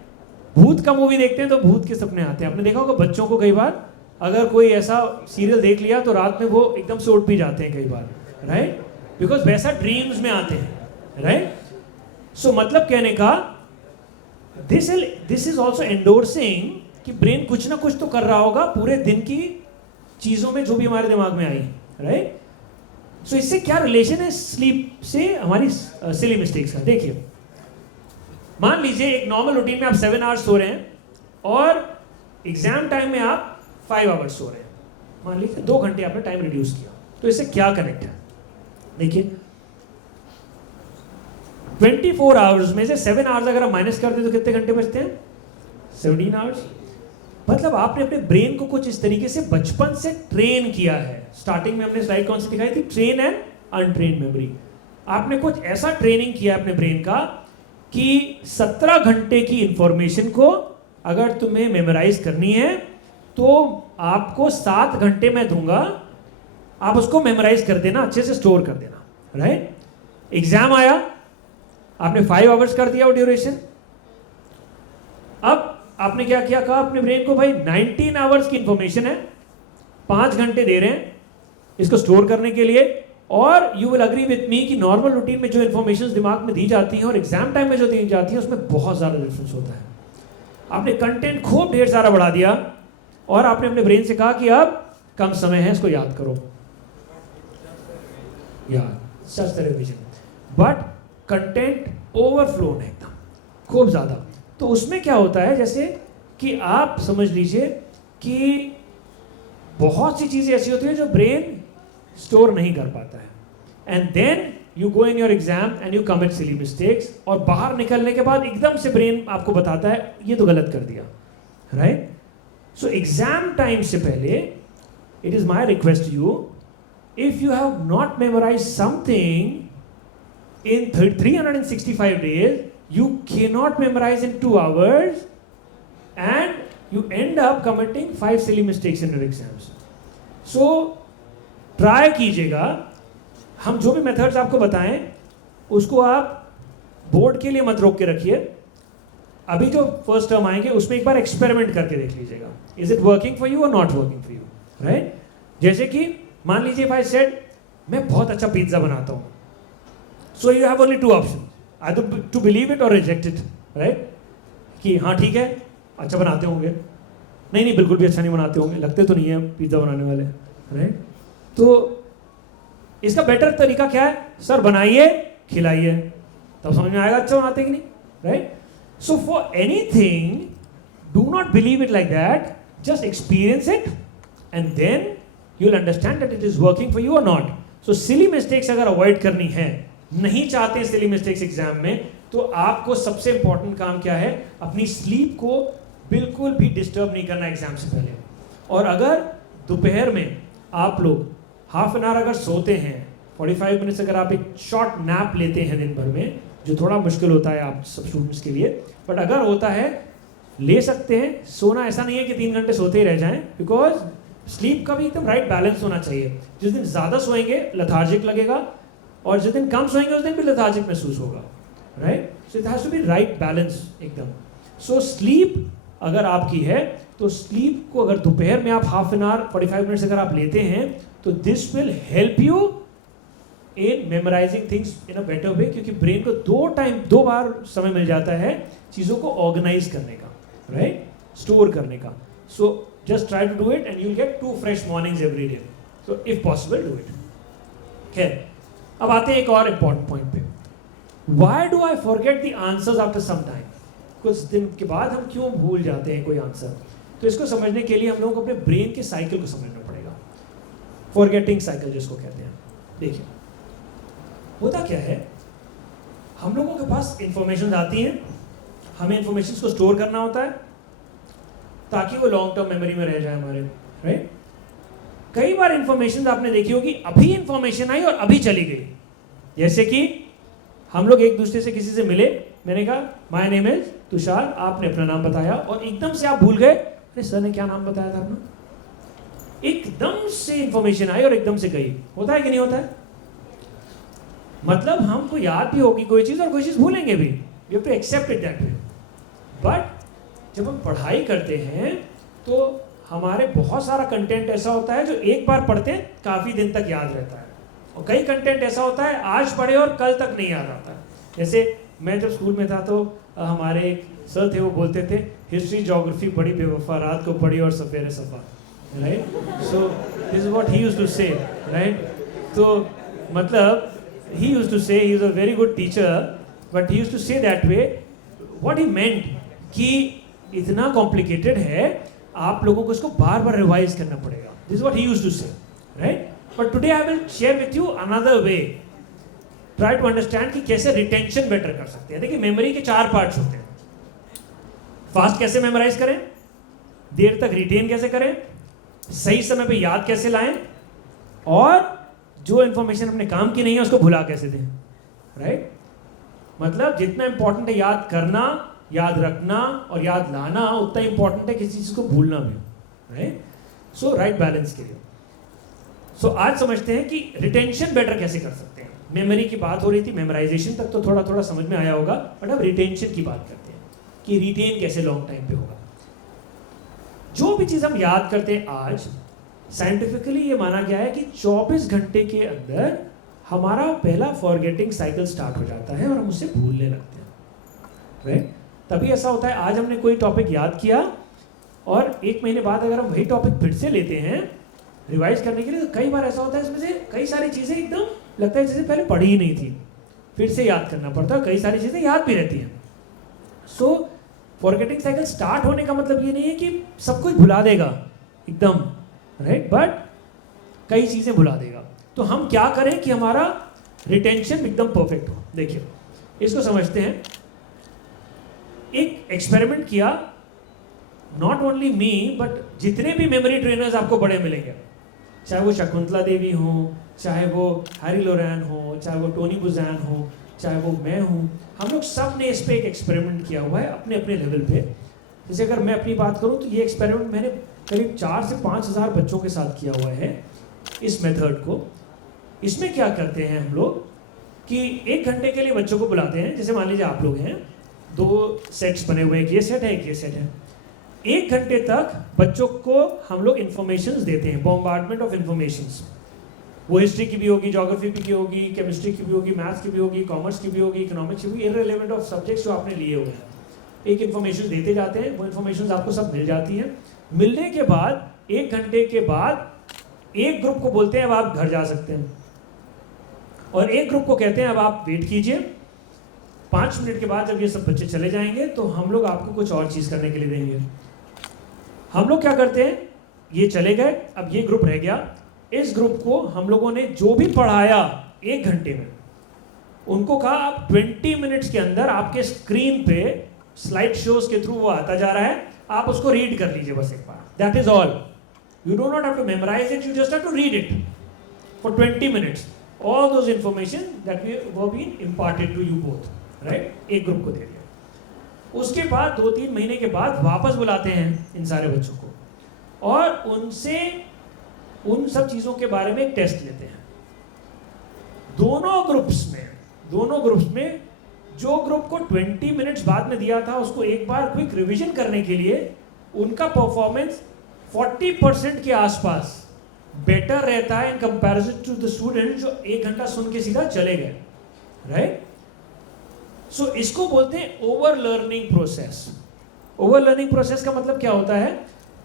भूत का मूवी देखते हैं तो भूत के सपने आते हैं। आपने देखा होगा बच्चों को, कई बार अगर कोई ऐसा सीरियल देख लिया तो रात में वो एकदम से उठ भी जाते हैं कई बार, राइट? बिकॉज वैसा ड्रीम्स में आते हैं, राइट? सो मतलब कहने का, दिस इज ऑल्सो एंडोर्सिंग कि ब्रेन कुछ ना कुछ तो कर रहा होगा पूरे दिन की चीजों में जो भी हमारे दिमाग में आई, राइट? सो इससे क्या रिलेशन है स्लीप से हमारी सिली मिस्टेक्स का? देखिए, मान लीजिए एक नॉर्मल रूटीन में आप 7 आवर्स सो रहे हैं और एग्जाम टाइम में आप 5 आवर्स सो रहे हैं, मान लीजिए 2 घंटे आपने टाइम रिड्यूस किया, तो इससे क्या कनेक्ट है? देखिए, 24 आवर्स में से 7 आवर्स अगर हम माइनस कर दें तो कितने घंटे बचते हैं? 17 आवर्स। मतलब आपने अपने ब्रेन को कुछ इस तरीके से बचपन से ट्रेन किया है। स्टार्टिंग में हमने स्लाइड कौन सी दिखाई थी? Train and untrained memory. आपने कुछ ऐसा ट्रेनिंग किया अपने ब्रेन का कि 17 घंटे की इंफॉर्मेशन को अगर तुम्हें मेमोराइज करनी है तो आपको 7 घंटे मैं दूंगा, आप उसको मेमोराइज कर देना, अच्छे से स्टोर कर देना, राइट? एग्जाम आया, आपने 5 आवर्स कर दिया वो ड्यूरेशन। अब आपने क्या किया? कहा अपने ब्रेन को, भाई 19 आवर्स की इंफॉर्मेशन है, 5 घंटे दे रहे हैं इसको स्टोर करने के लिए, और you will agree with me कि नॉर्मल रूटीन में जो इंफॉर्मेशन दिमाग में दी जाती है और एग्जाम टाइम में जो दी जाती है उसमें बहुत ज़्यादा डिफरेंस होता है। आपने कंटेंट खूब ढेर सारा बढ़ा दिया और आपने अपने ब्रेन से कहा कि अब कम समय है, इसको याद करो, सच रिवीजन, बट कंटेंट ओवरफ्लो है एकदम, खूब ज़्यादा। तो उसमें क्या होता है, जैसे कि आप समझ लीजिए कि बहुत सी चीज़ें ऐसी होती हैं जो ब्रेन स्टोर नहीं कर पाता है, and then you go in your exam and you commit silly mistakes, और बाहर निकलने के बाद एकदम से ब्रेन आपको बताता है ये तो गलत कर दिया, राइट? सो एग्जाम टाइम से पहले it is my request to you, if you have not memorise something in 365 days, you cannot memorize in 2 hours and you end up committing 5 silly mistakes in your exams. So try कीजिएगा, हम जो भी methods आपको बताएं उसको आप board के लिए मत रोक के रखिए, अभी जो फर्स्ट टर्म आएंगे उसमें एक बार एक्सपेरिमेंट करके देख लीजिएगा, is it working for you और not working for you, right? जैसे कि मान लीजिए, इफ आई सेड मैं बहुत अच्छा पिज्जा बनाता हूँ, so you have only 2 options, either to believe it or reject it, right? कि हाँ ठीक है, अच्छा बनाते होंगे, नहीं बिल्कुल भी अच्छा नहीं बनाते होंगे, लगते तो नहीं है पिज्ज़ा बनाने वाले, राइट? तो इसका बेटर तरीका क्या है? सर बनाइए, खिलाइए, तब समझ में आएगा अच्छा बनाते कि नहीं, right? So for anything do not believe it like that, just experience it and then you will understand that it is working for you और नॉट। सो सिली मिस्टेक्स अगर अवॉइड करनी है, नहीं चाहते सिली मिस्टेक्स एग्जाम में, तो आपको सबसे इंपॉर्टेंट काम क्या है? अपनी स्लीप को बिल्कुल भी डिस्टर्ब नहीं करना एग्जाम से पहले। और अगर दोपहर में आप लोग हाफ एन आवर अगर सोते हैं 45 मिनट्स अगर आप एक शॉर्ट नैप लेते हैं दिन भर में, जो थोड़ा मुश्किल होता है आप सब स्टूडेंट्स के लिए, बट अगर होता है ले सकते हैं। सोना ऐसा नहीं है कि 3 घंटे सोते ही रह जाएं, बिकॉज स्लीप का भी एकदम राइट बैलेंस होना चाहिए। जिस दिन ज़्यादा सोएंगे लथार्जिक लगेगा, और जिस दिन कम सोएंगे उस दिन भी लथार्जिक महसूस होगा, right? So it has to be right balance एकदम। सो स्लीप अगर आपकी है तो स्लीप को अगर दोपहर में आप हाफ एन आवर 45 मिनट्स अगर आप लेते हैं तो this will help you in memorising things in a better way, क्योंकि ब्रेन को 2 बार समय मिल जाता है चीज़ों को ऑर्गेनाइज करने का, राइट? स्टोर करने का। So just try to do it and you will get 2 fresh mornings every day. So if possible do it. खैर, अब आते हैं एक और इम्पॉर्टेंट पॉइंट पे। Why do I forget the answers after some time? कुछ दिन के बाद हम क्यों भूल जाते हैं कोई आंसर? तो इसको समझने के लिए हम लोगों को अपने ब्रेन के साइकिल को समझना पड़ेगा। फॉरगेटिंग साइकिल जिसको कहते हैं। देखिए, होता क्या है, हम लोगों के पास इंफॉर्मेशन आती हैं, हमें इंफॉर्मेशन को स्टोर करना होता है ताकि वो लॉन्ग टर्म मेमोरी में रह जाए हमारे, राइट? कई बार इंफॉर्मेशन आपने देखी होगी, अभी इंफॉर्मेशन आई और अभी चली गई। जैसे कि हम लोग एक दूसरे से किसी से मिले, मैंने कहा माय नेम इज तुषार, आपने अपना नाम बताया और एकदम से आप भूल गए, अरे सर ने क्या नाम बताया था अपना? एकदम से इंफॉर्मेशन आई और एकदम से गई। होता है कि नहीं होता है? मतलब हमको याद भी होगी कोई चीज़ और कोई चीज़ भूलेंगे भी। You have to accept it that way. But जब हम पढ़ाई करते हैं तो हमारे बहुत सारा कंटेंट ऐसा होता है जो एक बार पढ़ते हैं काफ़ी दिन तक याद रहता है, और कई कंटेंट ऐसा होता है आज पढ़े और कल तक नहीं याद आता। जैसे मैं जब स्कूल में था तो हमारे एक सर थे, वो बोलते थे हिस्ट्री ज्योग्राफी बड़ी बेवफा, रात को पढ़ी और सवेरे सफा, right? So this is what he used to say, right? तो मतलब he used to say, he was a very good teacher, but he used to say that way. What he meant कि इतना complicated है, आप लोगों को इसको बार बार revise करना पड़ेगा। This is what he used to say, right? But today I will share with you another way. Try to understand कि कैसे retention better कर सकते हैं। देखिए, मेमोरी के 4 पार्ट्स होते हैं। फास्ट कैसे मेमोराइज करें, देर तक रिटेन कैसे करें, सही समय पे याद कैसे लाएं, और जो इंफॉर्मेशन अपने काम की नहीं है उसको भुला कैसे दें, राइट? मतलब जितना इंपॉर्टेंट है याद करना, याद रखना और याद लाना, उतना इंपॉर्टेंट है किसी चीज़ को भूलना भी, राइट? सो राइट बैलेंस के लिए। सो आज समझते हैं कि रिटेंशन बेटर कैसे कर सकते हैं। मेमोरी की बात हो रही थी, मेमोराइजेशन तक तो थोड़ा थोड़ा समझ में आया होगा, बट अब रिटेंशन की बात करते हैं कि रिटेन कैसे लॉन्ग टाइम पे होगा। जो भी चीज़ हम याद करते हैं आज, साइंटिफिकली ये माना गया है कि 24 घंटे के अंदर हमारा पहला फॉरगेटिंग साइकिल स्टार्ट हो जाता है और हम उसे भूलने लगते हैं, राइट? तभी ऐसा होता है, आज हमने कोई टॉपिक याद किया और 1 महीने बाद अगर हम वही टॉपिक फिर से लेते हैं रिवाइज करने के लिए, तो कई बार ऐसा होता है इसमें से कई सारी चीज़ें एकदम लगता है जैसे पहले पढ़ी ही नहीं थी, फिर से याद करना पड़ता है, कई सारी चीज़ें याद भी रहती हैं। सो फॉरगेटिंग साइकिल स्टार्ट होने का मतलब ये नहीं है कि सब कुछ भुला देगा एकदम, राइट? बट कई चीज़ें भुला देगा। तो हम क्या करें कि हमारा रिटेंशन एकदम परफेक्ट हो। देखिए, इसको समझते हैं। एक एक्सपेरिमेंट किया, नॉट ओनली मी बट जितने भी मेमोरी ट्रेनर्स आपको बड़े मिलेंगे, चाहे वो शकुंतला देवी हो, चाहे वो हैरी लोरेन हो, चाहे वो टोनी बुज़ैन हो, चाहे वो मैं हूँ, हम लोग सब ने इस पर एक एक्सपेरिमेंट किया हुआ है अपने अपने लेवल पे। जैसे अगर मैं अपनी बात करूँ तो ये एक्सपेरिमेंट मैंने करीब 4 से 5 हज़ार बच्चों के साथ किया हुआ है इस मेथड को। इसमें क्या करते हैं हम लोग कि 1 घंटे के लिए बच्चों को बुलाते हैं। जैसे मान लीजिए आप लोग हैं, 2 सेट्स बने हुए हैं, एक ये सेट है एक ये सेट है। 1 घंटे तक बच्चों को हम लोग इन्फॉर्मेशंस देते हैं, बॉम्बार्डमेंट ऑफ इन्फॉर्मेशंस। वो हिस्ट्री की भी होगी, ज्योग्राफी की होगी, केमिस्ट्री की भी होगी, मैथ्स की भी होगी, कॉमर्स की भी होगी, इकोनॉमिक्स की भी, इररिलेवेंट ऑफ सब्जेक्ट्स जो आपने लिए हुए हैं। एक इन्फॉर्मेशन देते जाते हैं, वो इन्फॉर्मेशन आपको सब मिल जाती हैं। मिलने के बाद 1 घंटे के बाद एक ग्रुप को बोलते हैं अब आप घर जा सकते हैं, और एक ग्रुप को कहते हैं अब आप वेट कीजिए। 5 मिनट के बाद जब ये सब बच्चे चले जाएंगे तो हम लोग आपको कुछ और चीज़ करने के लिए देंगे। हम लोग क्या करते हैं, ये चले गए, अब ये ग्रुप रह गया। इस ग्रुप को हम लोगों ने जो भी पढ़ाया 1 घंटे में, उनको कहा आप 20 मिनट्स के अंदर आपके स्क्रीन पे स्लाइड शोज के थ्रू वो आता जा रहा है, आप उसको रीड कर लीजिए बस एक बार। That is all. You do not have to memorise it, you just have to read it for 20 minutes. All those information that वो been imparted to you both, right, एक ग्रुप को दे दिया। उसके बाद 2-3 महीने के बाद वापस बुलाते हैं इन सारे बच्चों को और उनसे उन सब चीज़ों के बारे में एक टेस्ट लेते हैं। दोनों ग्रुप्स में जो ग्रुप को 20 मिनट्स बाद में दिया था उसको एक बार क्विक रिवीजन करने के लिए उनका परफॉर्मेंस 40% के आसपास बेटर रहता है in comparison to the student जो 1 घंटा सुन के सीधा चले गए, राइट। सो इसको बोलते हैं over learning process. Over learning process का मतलब क्या होता है,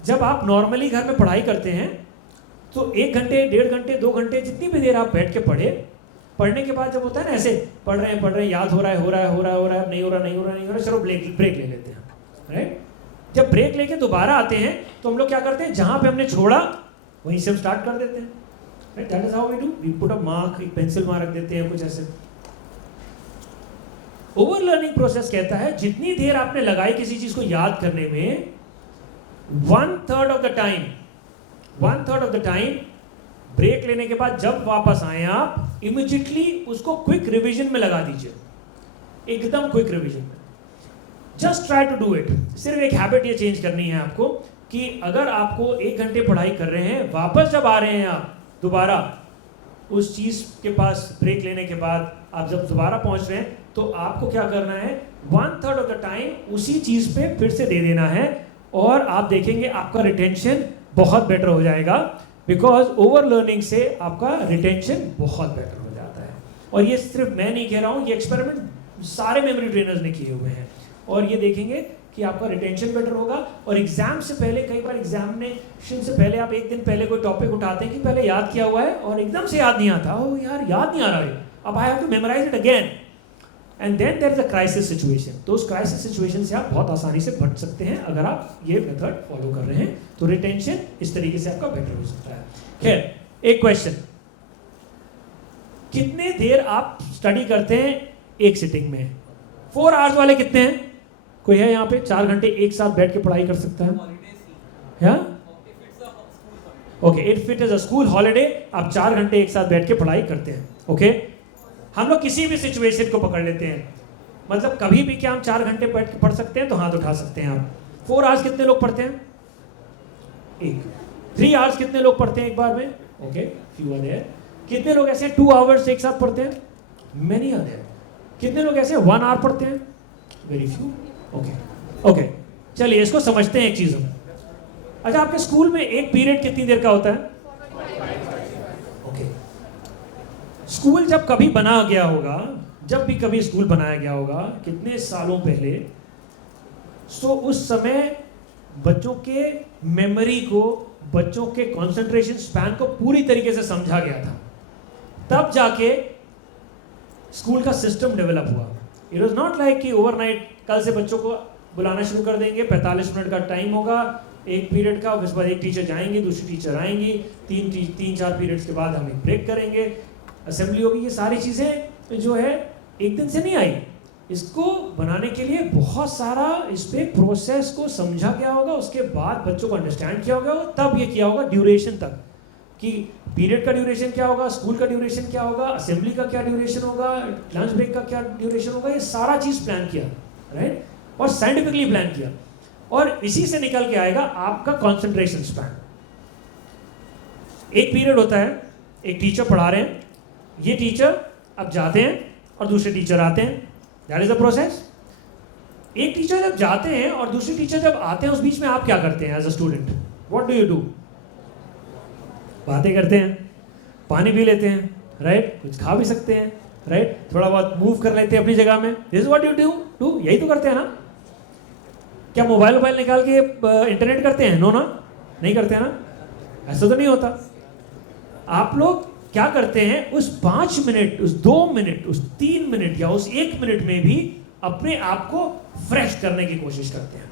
जब आप नॉर्मली घर में पढ़ाई करते हैं तो 1 घंटे 1.5 घंटे 2 घंटे जितनी भी देर आप बैठ के पढ़ने के बाद जब होता है ना ऐसे पढ़ रहे हैं याद हो रहा है नहीं हो रहा, चलो ब्रेक ले लेते हैं, राइट। जब ब्रेक लेके दोबारा आते हैं तो हम लोग क्या करते हैं, जहां पे हमने छोड़ा वहीं से हम स्टार्ट कर देते हैं, right. That is how we do, we put a mark, एक पेंसिल वहां रख देते हैं, कुछ ऐसे। ओवर लर्निंग प्रोसेस कहता है जितनी देर आपने लगाई किसी चीज को याद करने में, 1/3 ऑफ द टाइम ब्रेक लेने के बाद जब वापस आए आप इमीडिएटली उसको क्विक रिवीजन में लगा दीजिए, एकदम क्विक रिवीजन में। Just try to do it. सिर्फ एक हैबिट ये चेंज करनी है आपको कि अगर आपको 1 घंटे पढ़ाई कर रहे हैं, वापस जब आ रहे हैं आप दोबारा उस चीज के पास ब्रेक लेने के बाद आप जब दोबारा पहुंच रहे हैं तो आपको क्या करना है, 1/3 ऑफ द टाइम उसी चीज पे फिर से दे देना है और आप देखेंगे आपका रिटेंशन बहुत बेटर हो जाएगा। बिकॉज ओवर लर्निंग से आपका रिटेंशन बहुत बेटर हो जाता है। और ये सिर्फ मैं नहीं कह रहा हूँ, ये एक्सपेरिमेंट सारे मेमोरी ट्रेनर्स ने किए हुए हैं और ये देखेंगे कि आपका रिटेंशन बेटर होगा। और एग्जाम से पहले, कई बार एग्जामिनेशन से पहले आप एक दिन पहले कोई टॉपिक उठाते हैं कि पहले याद किया हुआ है और एकदम से याद नहीं आता, ओ यार याद नहीं आ रहा है, अब I have to memorise it again, and then there is a crisis situation. तो उस क्राइसिस सिचुएशन से आप बहुत आसानी से बच सकते हैं अगर आप ये मेथड फॉलो कर रहे हैं, तो रिटेंशन इस तरीके से आपका बेटर हो सकता है। खैर, एक क्वेश्चन, कितने देर आप स्टडी करते हैं एक सिटिंग में? 4 आवर्स वाले कितने हैं? कोई है यहाँ पे 4 घंटे एक साथ बैठ के पढ़ाई कर सकता है? Okay, if it is a school holiday आप 4 घंटे एक साथ बैठ के पढ़ाई करते हैं। ओके, हम लोग किसी भी सिचुएशन को पकड़ लेते हैं, मतलब कभी भी क्या हम 4 घंटे बैठ के पढ़ सकते हैं? तो हाथ उठा सकते हैं आप। 4 आवर्स कितने लोग पढ़ते हैं? एक। 3 आवर्स कितने लोग पढ़ते हैं एक बार में? Okay, few are there. कितने लोग ऐसे 2 आवर्स एक साथ पढ़ते हैं? Many are there. कितने लोग ऐसे 1 आवर पढ़ते हैं? Very few. ओके, चलिए इसको समझते हैं एक चीज हम। अच्छा, आपके स्कूल में एक पीरियड कितनी देर का होता है? ओके, स्कूल जब कभी बनाया गया होगा, जब भी कभी स्कूल बनाया गया होगा कितने सालों पहले, तो उस समय बच्चों के मेमोरी को, बच्चों के कंसंट्रेशन स्पैन को पूरी तरीके से समझा गया था, तब जाके स्कूल का सिस्टम डेवलप हुआ। इट वाज नॉट लाइक कि ओवरनाइट कल से बच्चों को बुलाना शुरू कर देंगे, 45 मिनट का टाइम होगा एक पीरियड का, उसके बाद एक टीचर जाएंगे, दूसरी टीचर आएंगी, 3-4 पीरियड्स के बाद हम एक ब्रेक करेंगे, असेंबली होगी। ये सारी चीज़ें जो है एक दिन से नहीं आई। इसको बनाने के लिए बहुत सारा इस पे प्रोसेस को समझा गया होगा, उसके बाद बच्चों को अंडरस्टैंड किया होगा, तब ये किया होगा ड्यूरेशन तक, कि पीरियड का ड्यूरेशन क्या होगा, स्कूल का ड्यूरेशन क्या होगा, असेंबली का क्या ड्यूरेशन होगा, लंच ब्रेक का क्या ड्यूरेशन होगा, ये सारा चीज़ प्लान किया, राइट, और साइंटिफिकली प्लान किया। और इसी से निकल के आएगा आपका कंसंट्रेशन स्पैन। एक पीरियड होता है, एक टीचर पढ़ा रहे हैं, ये टीचर अब जाते हैं और दूसरे टीचर आते हैं, दैट इज द प्रोसेस। एक टीचर जब जाते हैं और दूसरे टीचर जब आते हैं, उस बीच में आप क्या करते हैं as a student? What do you do? बातें करते हैं, पानी पी लेते हैं, राइट, कुछ खा भी सकते हैं, राइट, थोड़ा बहुत मूव कर लेते हैं अपनी जगह में। This is what you do, यही तो करते हैं ना। क्या मोबाइल निकाल के इंटरनेट करते हैं? नो ना, नहीं करते हैं ना, ऐसा तो नहीं होता। आप लोग क्या करते हैं, उस 5 मिनट, उस 2 मिनट, उस 3 मिनट या उस 1 मिनट में भी अपने आप को फ्रेश करने की कोशिश करते हैं।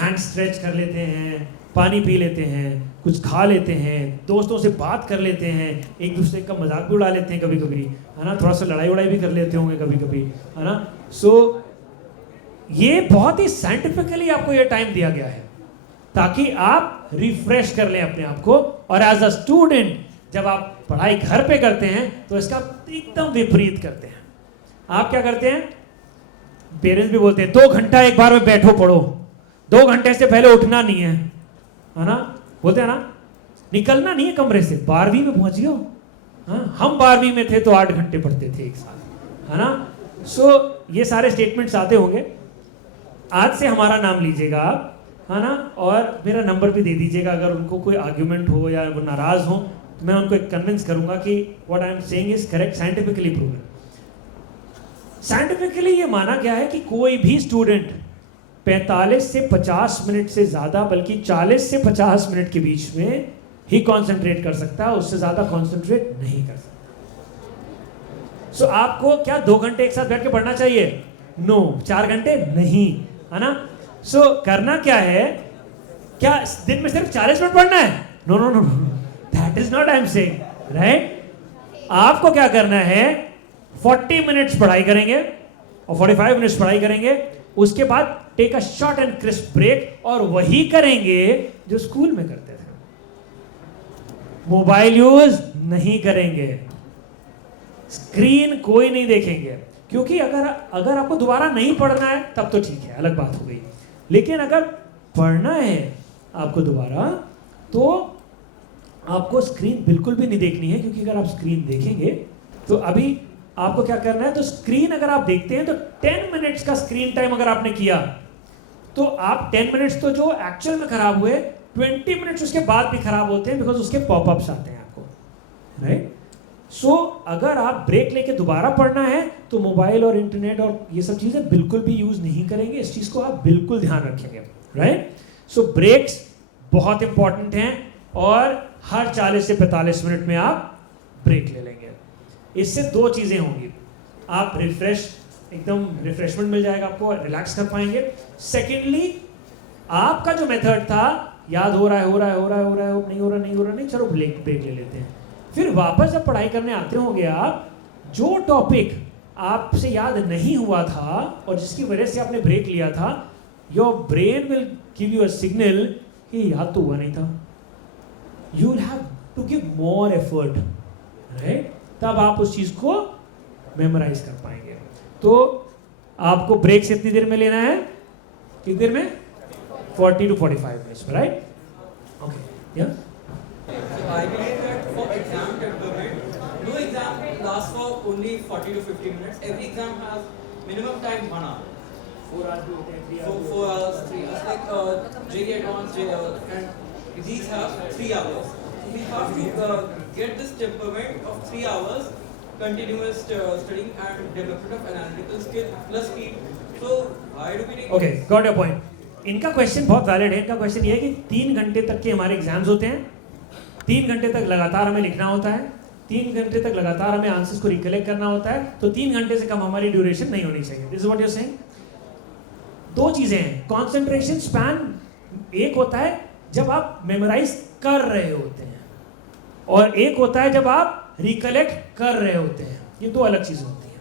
हैंड स्ट्रेच कर लेते हैं, पानी पी लेते हैं, कुछ खा लेते हैं, दोस्तों से बात कर लेते हैं, एक दूसरे का मजाक भी उड़ा लेते हैं कभी कभी, है ना, थोड़ा सा लड़ाई वड़ाई भी कर लेते होंगे कभी कभी, है ना। सो ये बहुत ही साइंटिफिकली आपको ये टाइम दिया गया है ताकि आप रिफ्रेश कर लें अपने आप को। और एज अ स्टूडेंट जब आप पढ़ाई घर पे करते हैं तो इसका एकदम विपरीत करते हैं। आप क्या करते हैं, पेरेंट्स भी बोलते हैं 2 घंटा एक बार में बैठो पढ़ो, 2 घंटे से पहले उठना नहीं है ना, बोलते हैं ना, निकलना नहीं है कमरे से। 12वीं में पहुंच गए हो, हाँ, हम 12वीं में थे तो 8 घंटे पढ़ते थे एक साथ, है ना। सो ये सारे स्टेटमेंट्स आते होंगे। आज से हमारा नाम लीजिएगा आप, है ना, और मेरा नंबर भी दे दीजिएगा। अगर उनको कोई आर्ग्यूमेंट हो या वो नाराज हो तो मैं उनको कन्विंस करूंगा कि what I am saying is correct, scientifically proven. Scientifically ये माना गया है कि कोई भी स्टूडेंट 45 से 50 मिनट से ज़्यादा, बल्कि 40 से 50 मिनट के बीच में ही कंसंट्रेट कर सकता है, उससे ज़्यादा कंसंट्रेट नहीं कर सकता। सो आपको क्या 2 घंटे एक साथ बैठ के पढ़ना चाहिए? नो। 4 घंटे नहीं, है ना। सो करना क्या है, क्या दिन में सिर्फ 40 मिनट पढ़ना है? No no no, that is not I am saying, right. आपको क्या करना है, 40 मिनट्स पढ़ाई करेंगे और 45 मिनट्स पढ़ाई करेंगे, उसके बाद take a short and crisp break, और वही करेंगे जो स्कूल में करते थे। मोबाइल यूज नहीं करेंगे, स्क्रीन कोई नहीं देखेंगे, क्योंकि अगर आपको दोबारा नहीं पढ़ना है तब तो ठीक है, अलग बात हो गई। लेकिन अगर पढ़ना है आपको दोबारा तो आपको स्क्रीन बिल्कुल भी नहीं देखनी है, क्योंकि अगर आप स्क्रीन देखेंगे तो अभी आपको क्या करना है, तो स्क्रीन अगर आप देखते हैं तो 10 मिनट्स का स्क्रीन टाइम अगर आपने किया तो आप 10 मिनट्स तो जो एक्चुअल में खराब हुए, 20 मिनट्स उसके बाद भी खराब होते हैं, बिकॉज उसके पॉपअप्स आते हैं आपको, राइट। सो अगर आप ब्रेक लेके दोबारा पढ़ना है तो मोबाइल और इंटरनेट और ये सब चीज़ें बिल्कुल भी यूज़ नहीं करेंगे। इस चीज़ को आप बिल्कुल ध्यान रखेंगे, राइट। सो ब्रेक्स बहुत इंपॉर्टेंट हैं, और हर 40 से 45 मिनट में आप ब्रेक ले लेंगे। इससे 2 चीज़ें होंगी, आप एकदम रिफ्रेशमेंट मिल जाएगा आपको, रिलैक्स कर पाएंगे। सेकेंडली, आपका जो मेथड था, याद हो रहा है नहीं हो रहा, चलो ब्रेक ले लेते हैं। फिर वापस जब पढ़ाई करने आते होंगे आप, जो टॉपिक आपसे याद नहीं हुआ था और जिसकी वजह से आपने ब्रेक लिया था, your brain will give you a signal कि याद तो हुआ नहीं था। You will have to give more effort, right. तब आप उस चीज को मेमोराइज कर पाएंगे। तो आपको ब्रेक से कितनी देर में लेना है, कितनी देर में? 40 to 45 minutes, right? Okay, yeah. So I believe that for exam temperament, no exam lasts for only 40 to 50 minutes. Every exam has minimum time 1 hour. 4 hours, 3 hours. 4 hours, 3 hours. Like JEE Advanced, and these have 3 hours. So we have to get this temperament of 3 hours, continuous studying and development of analytical skill plus speed. So why do we need? Okay, got your point. इनका question बहुत valid है। इनका question ये है कि 3 घंटे तक के हमारे एग्जाम्स होते हैं, 3 घंटे तक लगातार हमें लिखना होता है, 3 घंटे तक लगातार हमें आंसर्स को रिकलेक्ट करना होता है, तो 3 घंटे से कम हमारी ड्यूरेशन नहीं होनी चाहिए। This is what you are saying. 2 चीजें हैं, कंसंट्रेशन स्पैन एक होता है जब आप मेमोराइज कर रहे होते हैं, और एक होता है जब आप रिकलेक्ट कर रहे होते हैं। ये 2 अलग चीजें होती हैं।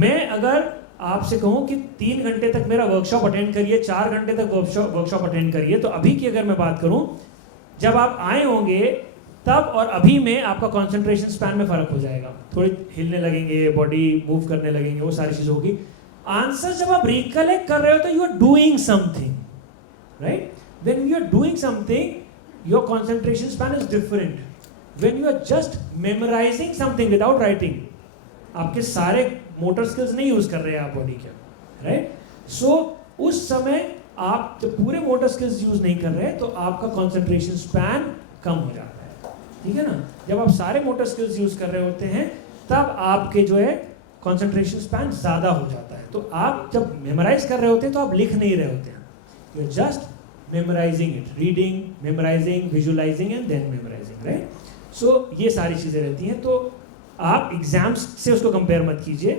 मैं अगर आपसे कहूं कि 3 घंटे तक मेरा वर्कशॉप अटेंड करिए, 4 घंटे तक वर्कशॉप अटेंड करिए, तो अभी की अगर मैं बात करूं, जब आप आए होंगे तब और अभी में आपका कंसंट्रेशन स्पैन में फर्क हो जाएगा। थोड़ी हिलने लगेंगे, बॉडी मूव करने लगेंगे, वो सारी चीज़ होगी। आंसर जब आप रिकलेक्ट कर रहे हो तो you are doing something, right. When you are doing something your concentration span is different. When you are just memorising something without writing, आपके सारे मोटर स्किल्स नहीं यूज कर रहे हैं आप बॉडी के, राइट। सो उस समय आप जब पूरे मोटर स्किल्स यूज नहीं कर रहे तो आपका कंसंट्रेशन स्पैन कम हो जाता है, ठीक है ना। जब आप सारे मोटर स्किल्स यूज कर रहे होते हैं तब आपके जो है कंसंट्रेशन स्पैन ज़्यादा हो जाता है। तो आप जब मेमोराइज कर रहे होते हैं तो आप लिख नहीं रहे होते हैं, you are just memorising it, reading, memorising, visualising and then memorising, right. So ये सारी चीज़ें रहती हैं। तो आप एग्जाम्स से उसको कंपेयर मत कीजिए।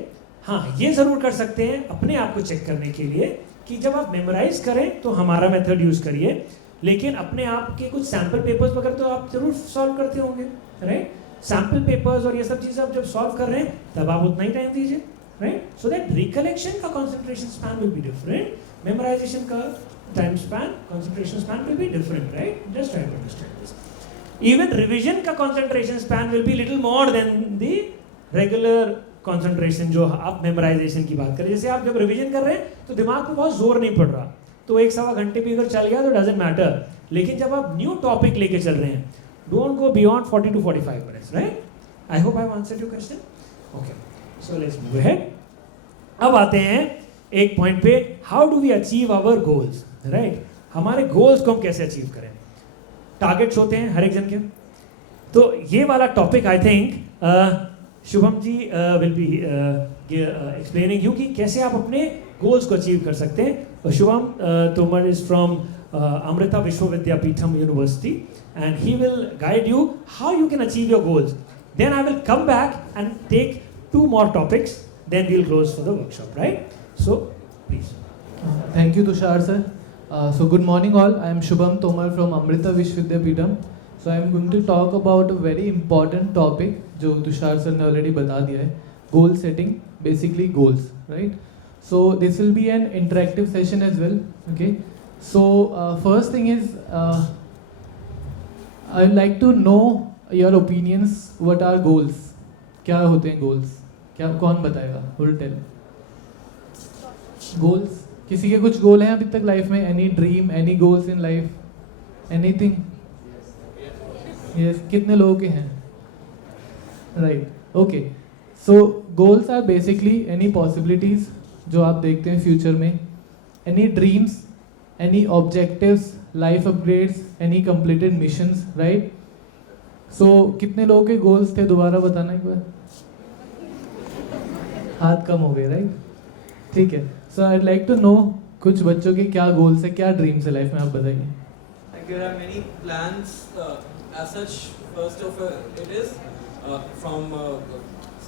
हाँ, ये ज़रूर कर सकते हैं अपने आप को चेक करने के लिए कि जब आप मेमोराइज करें तो हमारा मेथड यूज़ करिए, लेकिन अपने आप के कुछ सैम्पल पेपर्स वगैरह तो आप जरूर सॉल्व करते होंगे, राइट। सैम्पल पेपर्स और ये सब चीज़ें आप जब सॉल्व कर रहे हैं तब आप उतना ही टाइम दीजिए, राइट। सो दैट रिकलेक्शन का concentration span will be different, memorisation का time span, concentration span will be different, right. Just try to understand this. Even revision का concentration span will be little more than the regular concentration जो आप memorization की बात करें. जैसे आप जब revision कर रहे हैं तो दिमाग पे बहुत जोर नहीं पड़ रहा, तो 1-1.25 घंटे भी अगर चल गया तो doesn't matter. लेकिन जब आप new topic लेके चल रहे हैं, don't go beyond 40 to 45 minutes, right? I hope I've answered your question. Okay, so let's move ahead. अब आते हैं एक पॉइंट पे, how do we achieve our goals, right? हमारे गोल्स को हम कैसे अचीव करें? टारगेट्स होते हैं हर एक जन के, तो ये वाला topic I think Shubham ji will be explaining you कि कैसे आप अपने गोल्स को अचीव कर सकते हैं. शुभम तोमर इज फ्रॉम अमृता विश्व Vidyapeetham university and he will guide you how you can achieve your goals. Then I will come back and take 2 more topics, then we'll close for the workshop, right? So please. Thank you, Tushar sir. So good morning all. I am Shubham Tomar from Amrita Vishwa Vidyapeetham. So I am going to talk about a very important topic जो Tushar sir ने already बता दिया है, goal setting, basically goals, right? So this will be an interactive session as well, okay? So first thing is I would like to know your opinions. What are goals? क्या होते हैं goals? क्या कौन बताएगा? Who will tell? Goals. किसी के कुछ गोल हैं अभी तक लाइफ में? Any dream, any goals in life? Anything? Yes. कितने लोगों के हैं? Right. Okay. So goals are basically any possibilities जो आप देखते हैं future में. Any dreams, any objectives, life upgrades, any completed missions, right? So कितने लोगों के goals थे? दोबारा बताना एक बार. हाथ कम हो गए, right? ठीक है. So I'd like to know कुछ बच्चों के क्या goals है, क्या dreams है life में, आप बताइए. Like there are many plans as such. First of all, it is from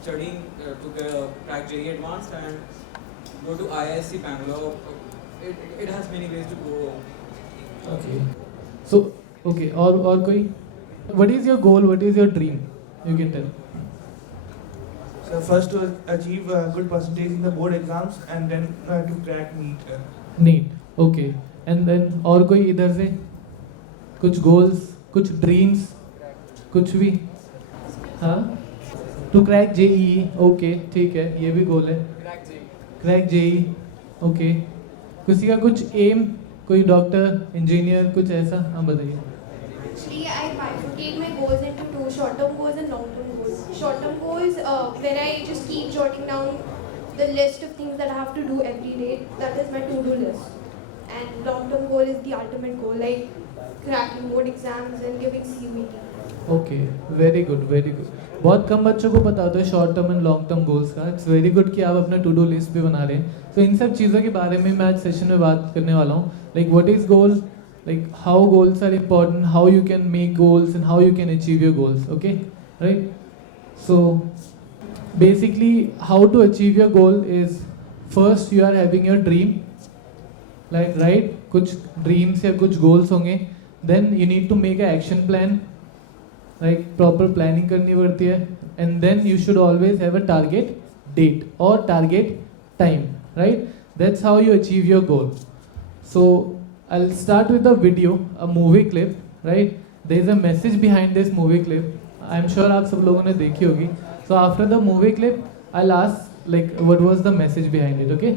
studying to crack JEE Advanced and go to IISc Bangalore. It has many ways to go. Okay. So okay. और कोई? What is your goal? What is your dream? You can tell. So first to achieve a good percentage in the board exams and then to crack NEET. NEET. Okay. And then और कोई इधर से? कुछ goals, कुछ dreams, कुछ भी? हाँ? To crack JEE. Okay. ठीक है. ये भी goal है. Crack JEE. Okay. किसी का कुछ aim, कोई डॉक्टर, इंजीनियर, कुछ ऐसा? हाँ बताइए. Actually, I bifurcate my goals into 2 short-term goals and long-term goals. Short-term goals, where I just keep jotting down the list of things that I have to do every day. That is my to-do list. And long-term goal is the ultimate goal, like cracking board exams and giving CUET. Okay, very good, very good. बहुत कम बच्चों को पता होता है short term and long term goals का. It's very good कि आप अपना टू डू लिस्ट भी बना रहे हैं. तो इन सब चीज़ों के बारे में मैं आज सेशन में बात करने वाला हूँ. Like what is goal, like how goals are important, how you can make goals and how you can achieve your goals. Okay, right. So basically how to achieve your goal is, first you are having your dream, like right. कुछ dreams या कुछ goals होंगे. Then you need to make a action plan, like proper planning करनी पड़ती है. and then you should always have a target date or target time, right? That's how you achieve your goal. So I'll start with a video, a movie clip, right? There is a message behind this movie clip. I'm sure आप सब लोगों ने देखी होगी. So after the movie clip I'll ask like what was the message behind it. Okay.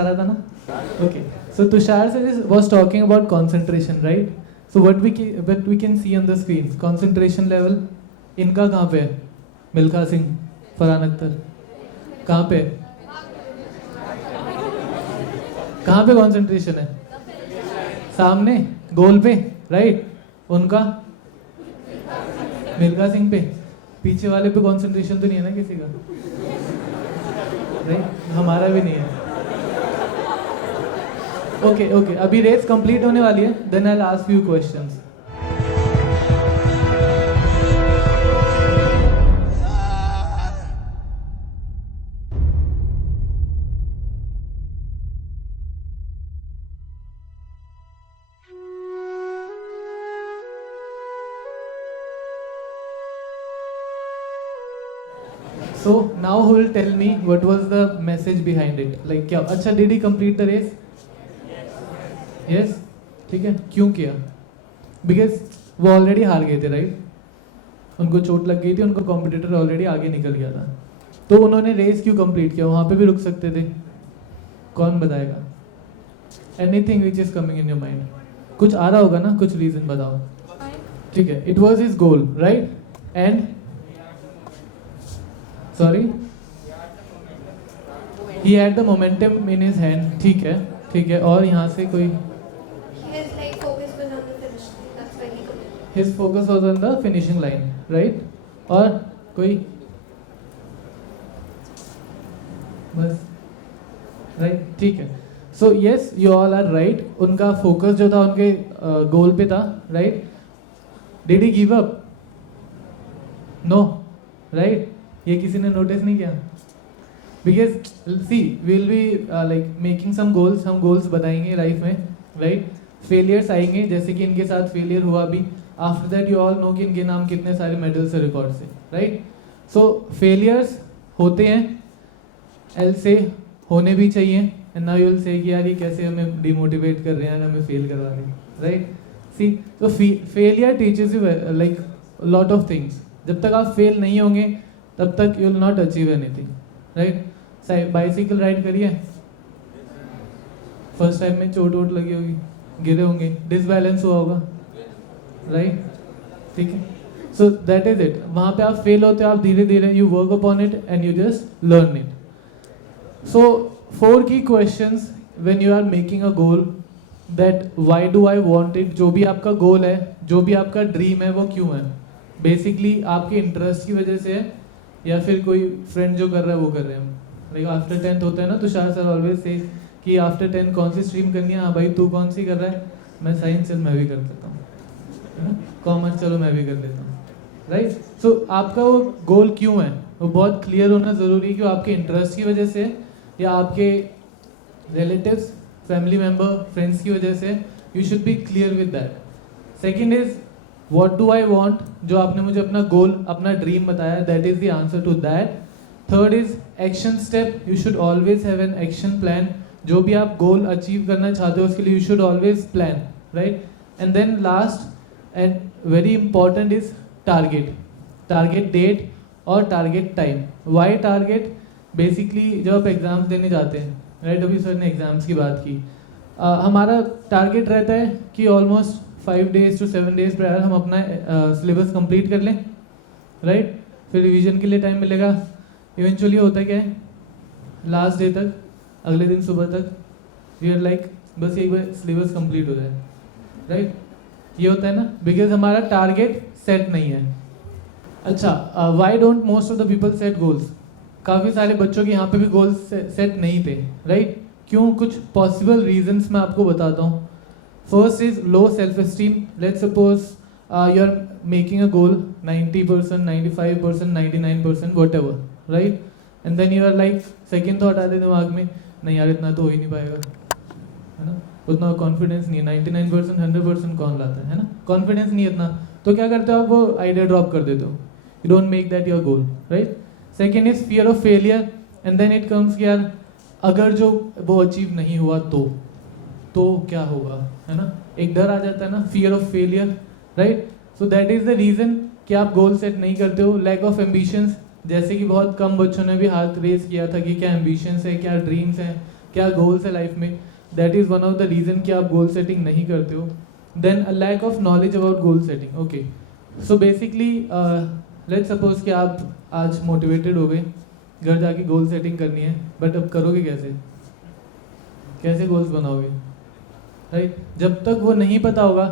आ रहा था ना? Okay. So Tushar sir was talking about concentration, right? So what we can see on the screen, concentration level इनका कहाँ पे है? मिल्खा सिंह, फरहान अख्तर, कहाँ पे है? कहाँ पे concentration है? सामने गोल पे, राइट? उनका मिल्खा सिंह पे, पीछे वाले पे concentration तो नहीं है ना किसी का, राइट? हमारा भी नहीं है. ओके अभी रेस कंप्लीट होने वाली है, then I will ask few questions. So now who will tell me what was the message behind it? Like क्या अच्छा, did he complete the race? Yes. ठीक है, क्यों किया? Because वो ऑलरेडी हार गए थे, राइट? उनको चोट लग गई थी, उनका कॉम्पिटिटर ऑलरेडी आगे निकल गया था, तो उन्होंने रेस क्यों कंप्लीट किया? वहाँ पे भी रुक सकते थे. कौन बताएगा? Anything which is coming in your mind. कुछ आ रहा होगा ना, कुछ रीजन बताओ. ठीक है, it was his goal, right? And sorry, he had the momentum in his hand. ठीक है, और यहाँ से कोई His like focus was on the finish. That's why he completed. his focus was on the finishing line, right? और कोई बस, right? ठीक है. So yes, you all are right. उनका फोकस जो था उनके गोल पे था, right? Did he give up? No, right? ये किसी ने नोटिस नहीं किया? Because she will be like making some goals. हम गोल्स बताएंगे लाइफ में, राइट? फेलियर्स आएंगे, जैसे कि इनके साथ फेलियर हुआ भी. After that you all know कि इनके नाम कितने सारे मेडल्स है रिकॉर्ड से, राइट? सो फेलियर्स होते हैं, एल से होने भी चाहिए. And now you will say कि यार ये कैसे हमें डिमोटिवेट कर रहे हैं, हमें फेल करवा रहे हैं, राइट? सी, तो failure teaches you like lot of things. जब तक आप फेल नहीं होंगे तब तक you will not achieve anything, right? Bicycle ride करिए, फर्स्ट टाइम में चोट वोट लगी होगी, गिरे होंगे, डिसबैलेंस हुआ होगा, राइट? ठीक है, सो दैट इज इट. वहाँ पे आप फेल होते हो, आप धीरे धीरे you work upon it and you just learn it. So 4 key questions when you are making a goal, that why do I want it. जो भी आपका गोल है, जो भी आपका ड्रीम है, वो क्यों है? बेसिकली आपके इंटरेस्ट की वजह से है, या फिर कोई फ्रेंड जो कर रहा है वो कर रहे हैं. लाइक आफ्टर 10th होता है ना, तुषार सर ऑलवेज से कि आफ्टर 10 कौन सी स्ट्रीम करनी है. हाँ भाई, तू कौन सी कर रहा है? मैं साइंस, चल मैं भी कर लेता हूँ, है ना? कॉमर्स, चलो मैं भी कर लेता हूँ, राइट? सो आपका वो गोल क्यों है, वो बहुत क्लियर होना ज़रूरी है कि वो आपके इंटरेस्ट की वजह से या आपके रिलेटिव्स, फैमिली मेम्बर, फ्रेंड्स की वजह से. You should be clear with that. Second is what do I want. जो आपने मुझे अपना गोल, अपना ड्रीम बताया, that is the answer to that. Third is action step. You should always have an action plan. जो भी आप goal achieve करना चाहते हो उसके लिए you should always plan, right? And then last and very important is target. Target date और target time. Why target? Basically जब आप एग्ज़ाम्स देने जाते हैं, राइट? अभी सर ने एग्ज़ाम्स की बात की. हमारा टारगेट रहता है कि almost 5 days to 7 days prior हम अपना सिलेबस कंप्लीट कर लें, राइट? फिर रिवीजन के लिए टाइम मिलेगा. इवेंचुअली होता क्या है, लास्ट डे तक, अगले दिन सुबह तक वी आर लाइक बस एक बार सिलेबस कंप्लीट हो जाए, राइट? ये होता है ना, बिकॉज हमारा टारगेट सेट नहीं है. अच्छा, why don't most of the people set goals. काफ़ी सारे बच्चों के यहाँ पे भी गोल्स सेट नहीं थे, राइट? क्यों? कुछ पॉसिबल रीजंस मैं आपको बताता हूँ. First is low self esteem. Let's suppose you are making a goal 90%, 95%, 99%, whatever, right? And then you are like, second thought आते दिमाग में, नहीं यार इतना तो हो ही नहीं पाएगा, है ना? उतना कॉन्फिडेंस नहीं है. 99%, 100% कौन लाता है ना? कॉन्फिडेंस नहीं है इतना, तो क्या करते हो आप? वो आइडिया ड्रॉप कर देते हो. You don't make that your goal, right? Second is fear of failure. And then it comes कि यार अगर जो वो अचीव नहीं हुआ तो क्या होगा, है ना? एक डर आ जाता है ना, fear of failure, right? So that is the reason कि आप गोल सेट नहीं करते हो. लैक ऑफ एम्बिशंस, जैसे कि बहुत कम बच्चों ने भी हाथ रेज किया था कि क्या एम्बिशंस है, क्या ड्रीम्स हैं. क्या गोल्स है लाइफ में, that is one of the reason कि आप गोल सेटिंग नहीं करते हो. Then a lack of knowledge about goal setting. Okay, so basically let's suppose कि आप आज मोटिवेटेड हो गए, घर जाके गोल सेटिंग करनी है, बट अब करोगे कैसे, कैसे गोल्स बनाओगे, राइट? जब तक वो नहीं पता होगा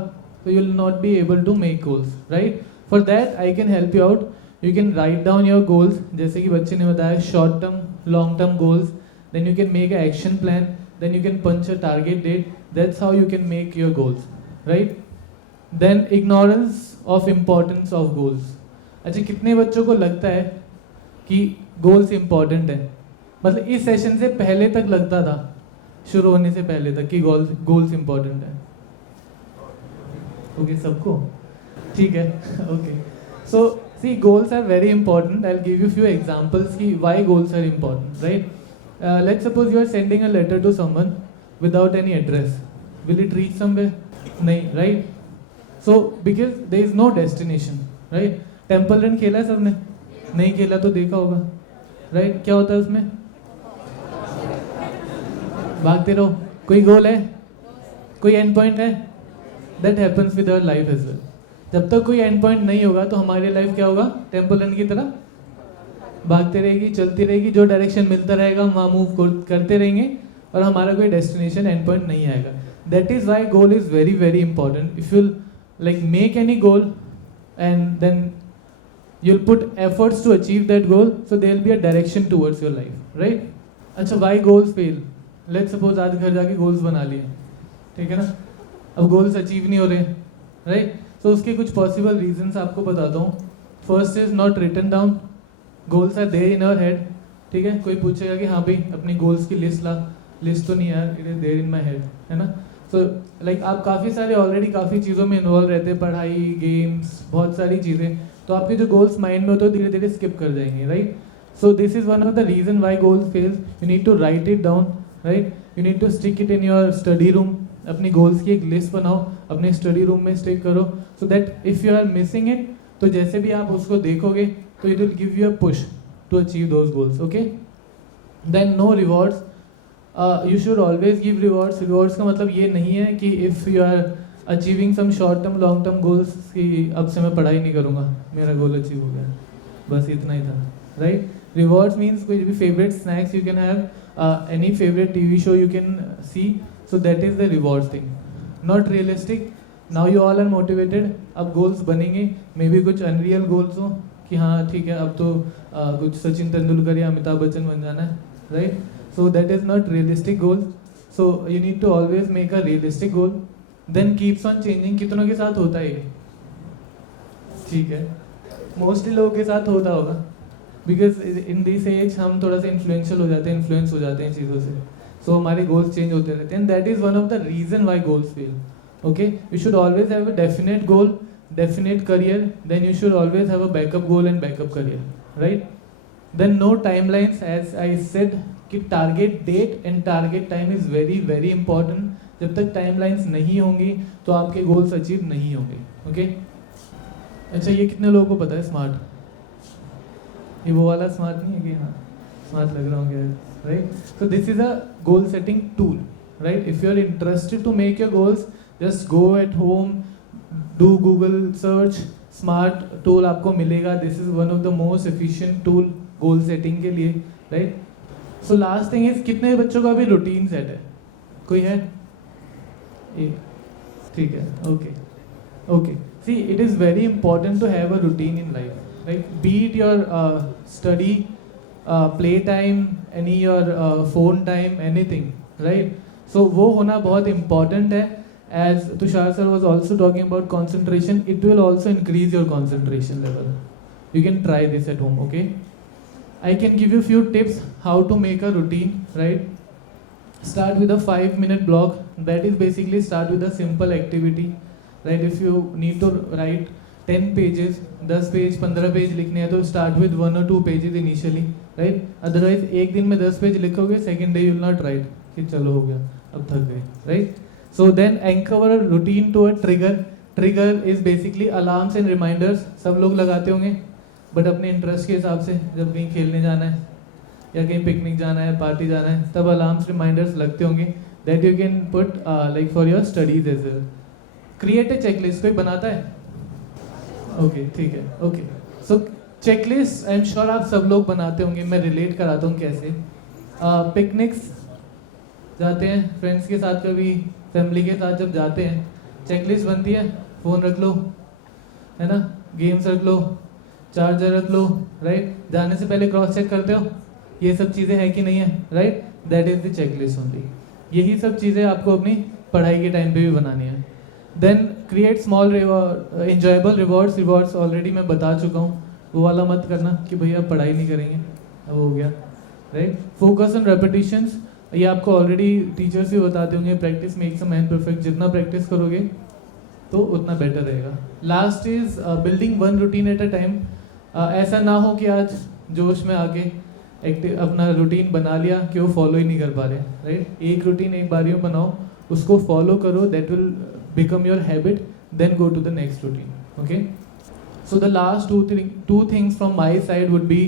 तो you will not be able to make goals, right? For that I can help you out. You can write down your goals, जैसे कि बच्चे ने बताया, short term, long term goals. Then you can make a action plan, then you can punch a target date. That's how you can make your goals, right? Then ignorance of importance of goals. अच्छा, कितने बच्चों को लगता है कि goals important है? मतलब इस सेशन से पहले तक लगता था, शुरू होने से पहले तक, कि गोल्स इम्पॉर्टेंट है. ओके, सबको ठीक है. Okay, so see goals are very important. I will give you few examples कि why goals are important, right? Let's suppose you are sending a letter to someone without any address. Will it reach somewhere? नहीं, right? So because there is no destination, right? Temple Run खेला है सबने? नहीं खेला तो देखा होगा, right? क्या होता है उसमें? भागते रहो. कोई गोल है, कोई एंड पॉइंट है? That happens with our life as well. जब तक कोई एंड पॉइंट नहीं होगा तो हमारी लाइफ क्या होगा? टेम्पल रन की तरह भागते रहेगी, चलती रहेगी, जो डायरेक्शन मिलता रहेगा वहाँ मूव करते रहेंगे, और हमारा कोई डेस्टिनेशन एंड पॉइंट नहीं आएगा. That is why goal is very very important. If you like make any goal and then you will put efforts to achieve that goal, so there will be a direction towards your life, right? अच्छा, why goals fail? Let's suppose आज घर जाके goals बना लिए, ठीक है ना, अब गोल्स अचीव नहीं हो रहे, राइट? सो उसके कुछ पॉसिबल रीजंस आपको बताता हूँ. First is not written down. Goals are there in our head, ठीक है? कोई पूछेगा कि हाँ भाई अपनी गोल्स की लिस्ट ला, लिस्ट तो नहीं यार, it is there in my head, है ना? सो लाइक आप काफ़ी सारे ऑलरेडी काफ़ी चीज़ों में इन्वॉल्व रहते हैं, पढ़ाई, गेम्स, बहुत सारी चीज़ें, तो आपके जो गोल्स माइंड में होते हैं धीरे धीरे स्किप कर जाएंगे, right? So this is one of the reason why goals fails. You need to write it down, right? You need to stick it in your study room. अपनी गोल्स की एक लिस्ट बनाओ, अपने स्टडी रूम में stick करो, so that if you are missing it, तो जैसे भी आप उसको देखोगे तो it will give you a push to achieve those goals. Okay, then no rewards. You should always give rewards. Rewards का मतलब ये नहीं है कि if you are achieving some short term long term goals कि अब से मैं पढ़ाई नहीं करूँगा, मेरा गोल अचीव हो गया, बस इतना ही था, right? Rewards means कोई भी favorite snacks you can have, any favorite TV show you can see, so that is the rewards thing. Not realistic. Now you all are motivated. अब goals बनेंगे, maybe कुछ unreal goals हो कि हाँ ठीक है अब तो कुछ सचिन तेंदुलकर या अमिताभ बच्चन बन जाना है, right? So that is not realistic goal. So you need to always make a realistic goal. Then keeps on changing. कितनों के साथ होता है ये? ठीक है, मोस्टली लोगों के साथ होता होगा, बिकॉज इन दिस एज हम थोड़ा सा इन्फ्लुएंशियल हो जाते हैं, इन्फ्लुएंस हो जाते हैं चीज़ों से, सो हमारे गोल्स चेंज होते रहते हैं. And that is one of the reason why goals fail. Okay, you should always have a definite goal, definite career, then you should always have a backup goal and backup career, right? Then no timelines, as I said कि target date and target time is very very important. जब तक timelines नहीं होंगी तो आपके goals achieve नहीं होंगे. Okay? अच्छा, ये कितने लोगों को पता है smart? ये वो वाला smart नहीं है कि हाँ smart लग रहा होंगे, right? So this is a goal setting tool, right? If you are interested to make your goals, just go at home, do Google search, smart tool आपको मिलेगा. This is one of the most efficient tool goal setting के लिए, right? So last thing is, कितने बच्चों का अभी routine set है? कोई है? एक, ठीक है, okay, okay. See, it is very important to have a routine in life, like be it your study, play time, any your phone time, anything, right? So वो होना बहुत important है. As Tushar sir was also talking about concentration, it will also increase your concentration level. You can try this at home, okay? I can give you few tips how to make a routine, right? Start with a 5-minute block. That is basically start with a simple activity, right? If you need to write 10 pages, 10 page 15 page लिखने हैं तो start with 1 or 2 pages initially, right? Otherwise एक दिन में 10 page लिखोगे, second day you will not write कि चलो हो गया, अब थक गए, right? So then anchor a routine to a trigger. Trigger is basically alarms and reminders. सब लोग लगाते होंगे, but अपने इंटरेस्ट के हिसाब से, जब कहीं खेलने जाना है, या कहीं पिकनिक जाना है, पार्टी जाना है, तब अलार्म्स रिमाइंडर्स लगते होंगे that you can put like for your studies as well. Create a checklist. कोई बनाता है? ओके, ठीक है. Okay, so checklist I am sure आप सब लोग बनाते होंगे. मैं रिलेट कराता हूँ कैसे. पिकनिक्स जाते हैं फ्रेंड्स के साथ, कभी फैमिली के साथ जब जाते हैं, चेकलिस्ट बनती है. फ़ोन रख लो, है ना, गेम्स रख लो, चार्जर रख लो, राइट. जाने से पहले क्रॉस चेक करते हो ये सब चीज़ें हैं कि नहीं है, right. That is the checklist only. यही सब चीज़ें आपको अपनी पढ़ाई के टाइम पे भी बनानी है. Then create small enjoyable rewards already मैं बता चुका हूँ, वो वाला मत करना कि भैया पढ़ाई नहीं करेंगे, अब हो गया, राइट. Focus on repetitions. ये आपको ऑलरेडी टीचर्स भी बताते होंगे, practice makes a man perfect. जितना प्रैक्टिस करोगे तो उतना बेटर रहेगा. Last is building one routine at a time. ऐसा ना हो कि आज जोश में आके अपना रूटीन बना लिया कि वो फॉलो ही नहीं कर पा रहे, राइट. एक रूटीन एक बारी में बनाओ, उसको फॉलो करो, that will become your habit, then go to the next routine. Okay, so the last two things from my side would be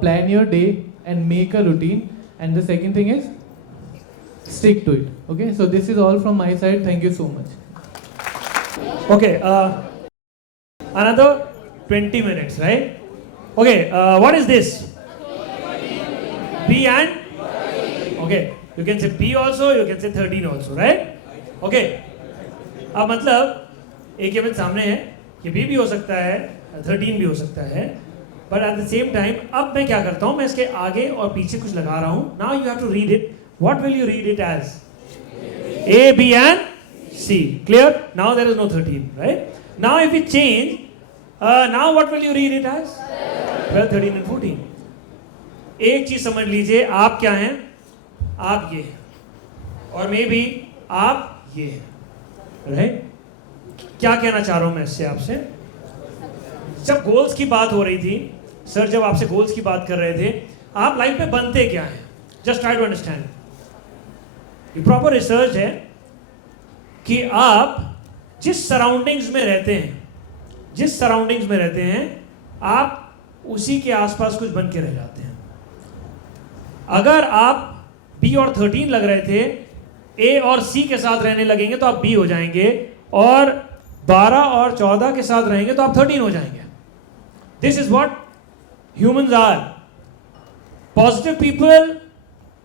plan your day and make a routine, and the second thing is stick to it. Okay, so this is all from my side. Thank you so much. Okay, another 20 minutes, right? Okay, what is this? P and? Okay, you can say P also, you can say 13 also, right? Okay, अब मतलब एक image सामने है, ये B भी हो सकता है, 13 भी हो सकता है, but at the same time अब मैं क्या करता हूँ, मैं इसके आगे और पीछे कुछ लगा रहा हूँ. Now you have to read it. What will you read it as? A, B and C. Clear? Now there is no 13, right? Now if we change, now what will you read it as? 12, 13 and 14. एक चीज समझ लीजिए, आप क्या हैं? आप ये हैं, और मे बी आप ये हैं, राइट. क्या कहना चाह रहा हूं मैं इससे आपसे? जब गोल्स की बात हो रही थी, सर जब आपसे गोल्स की बात कर रहे थे, आप लाइफ में बनते क्या हैं? Just try to understand. ये प्रॉपर रिसर्च है कि आप जिस सराउंडिंग्स में रहते हैं, आप उसी के आसपास कुछ बन के रह जाते हैं. अगर आप B और 13 लग रहे थे, A और C के साथ रहने लगेंगे तो आप B हो जाएंगे, और 12 और 14 के साथ रहेंगे तो आप 13 हो जाएंगे. This is what humans are. Positive people,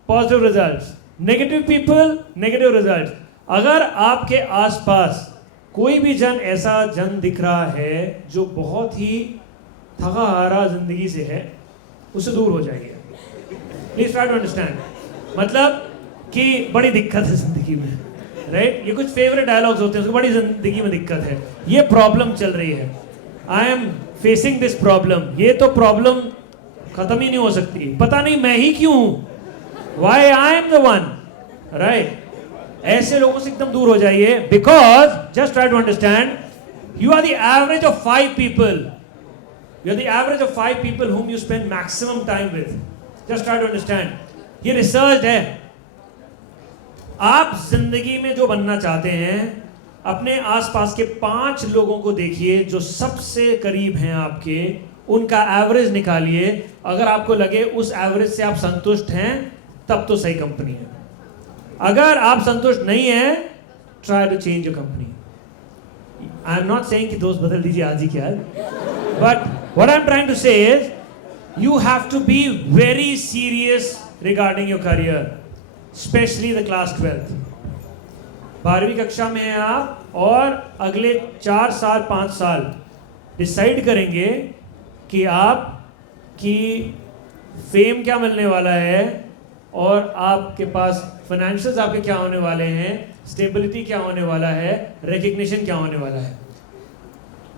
positive results. Negative people, negative results. अगर आपके आसपास कोई भी ऐसा जन दिख रहा है जो बहुत ही थका हारा जिंदगी से है, उससे दूर हो जाइए. Please try to understand. मतलब कि बड़ी दिक्कत है जिंदगी में, राइट. ये कुछ फेवरेट डायलॉग्स होते हैं, उसको बड़ी जिंदगी में दिक्कत है, ये प्रॉब्लम चल रही है, I am facing this problem. ये तो प्रॉब्लम खत्म ही नहीं हो सकती, पता नहीं मैं ही क्यों हूं, why I am the one, right. ऐसे लोगों से एकदम दूर हो जाइए. Because just try to understand, you are the average of 5 people. You are the average of 5 people whom you spend maximum time with. Just try to understand. ये research है. आप जिंदगी में जो बनना चाहते हैं, अपने आसपास के 5 लोगों को देखिए जो सबसे करीब हैं आपके, उनका एवरेज निकालिए. अगर आपको लगे उस एवरेज से आप संतुष्ट हैं, तब तो सही कंपनी है. अगर आप संतुष्ट नहीं हैं, try to change your company. I am not saying कि दोस्त बदल दीजिए आज ही क्या है, but what I am trying to say is you have to be very serious regarding your career, especially the class 12th. 12वीं कक्षा में हैं आप, और अगले 4 साल 5 साल डिसाइड करेंगे कि आप की फेम क्या मिलने वाला है, और आपके पास फाइनेंशियल्स आपके क्या होने वाले हैं, स्टेबिलिटी क्या होने वाला है, रिकग्निशन क्या होने वाला है.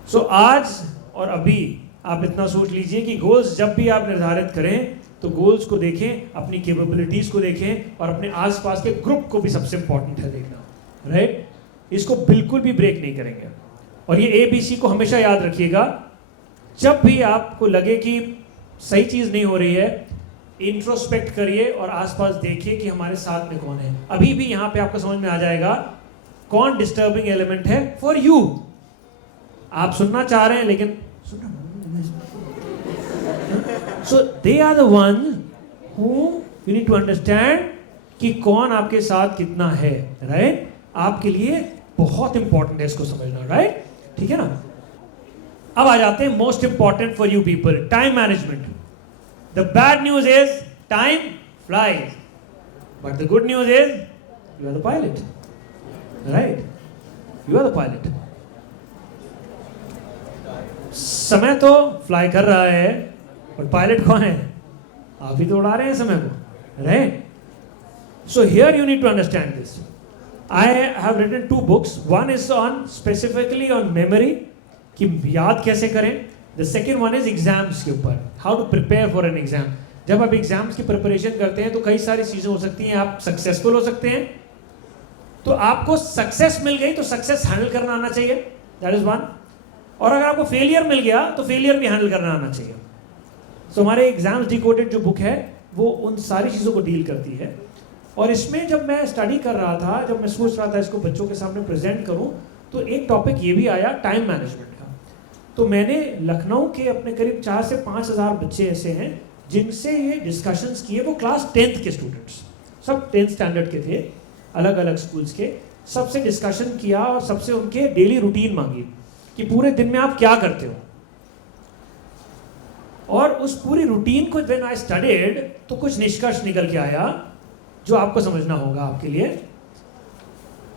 सो आज और अभी आप इतना सोच लीजिए कि गोल्स जब भी आप निर्धारित करें तो गोल्स को देखें, अपनी कैपेबिलिटीज को देखें, और अपने आसपास के ग्रुप को भी सबसे इंपॉर्टेंट है देखना, राइट. इसको बिल्कुल भी ब्रेक नहीं करेंगे. और ये ABC को हमेशा याद रखिएगा. जब भी आपको लगे कि सही चीज़ नहीं हो रही है, इंट्रोस्पेक्ट करिए और आसपास देखिए कि हमारे साथ में कौन है. अभी भी यहाँ पे आपको समझ में आ जाएगा कौन डिस्टर्बिंग एलिमेंट है फॉर यू. आप सुनना चाह रहे हैं लेकिन सुनना. So they are the ones whom you need to understand कि कौन आपके साथ कितना है, राइट? आपके लिए बहुत इंपॉर्टेंट है इसको समझना, राइट? ठीक है ना? अब आ जाते हैं most important for you people, time management. The bad news is time flies, but the good news is you are the pilot, right? You are the pilot. समय तो फ्लाई कर रहा है, पर पायलट कौन है? आप ही तो उड़ा रहे हैं समय को, right? So here you need to understand this. I have written 2 books. One is on specifically on memory, कि याद कैसे करें. The second one is exams के ऊपर, how to prepare for an exam. जब आप एग्जाम्स की प्रिपरेशन करते हैं तो कई सारी चीज़ें हो सकती हैं. आप सक्सेसफुल हो सकते हैं, तो आपको सक्सेस मिल गई तो सक्सेस हैंडल करना आना चाहिए, दैट इज वन. और अगर आपको फेलियर मिल गया तो फेलियर भी हैंडल करना आना चाहिए. सो हमारे एग्जाम्स डिकोडेड जो बुक है वो उन सारी चीज़ों को डील करती है. और इसमें जब मैं स्टडी कर रहा था, जब मैं सोच रहा था इसको बच्चों के सामने प्रेजेंट करूं, तो एक टॉपिक ये भी आया टाइम मैनेजमेंट का. तो मैंने लखनऊ के अपने करीब 4 से 5 हज़ार बच्चे ऐसे हैं जिनसे ये डिस्कशंस किए. वो क्लास 10th के स्टूडेंट्स, सब 10th स्टैंडर्ड के थे, अलग अलग स्कूल्स के. सबसे डिस्कशन किया और सबसे उनके डेली रूटीन मांगी कि पूरे दिन में आप क्या करते हो. और उस पूरी रूटीन को व्हेन आई स्टडीड तो कुछ निष्कर्ष निकल के आया जो आपको समझना होगा आपके लिए.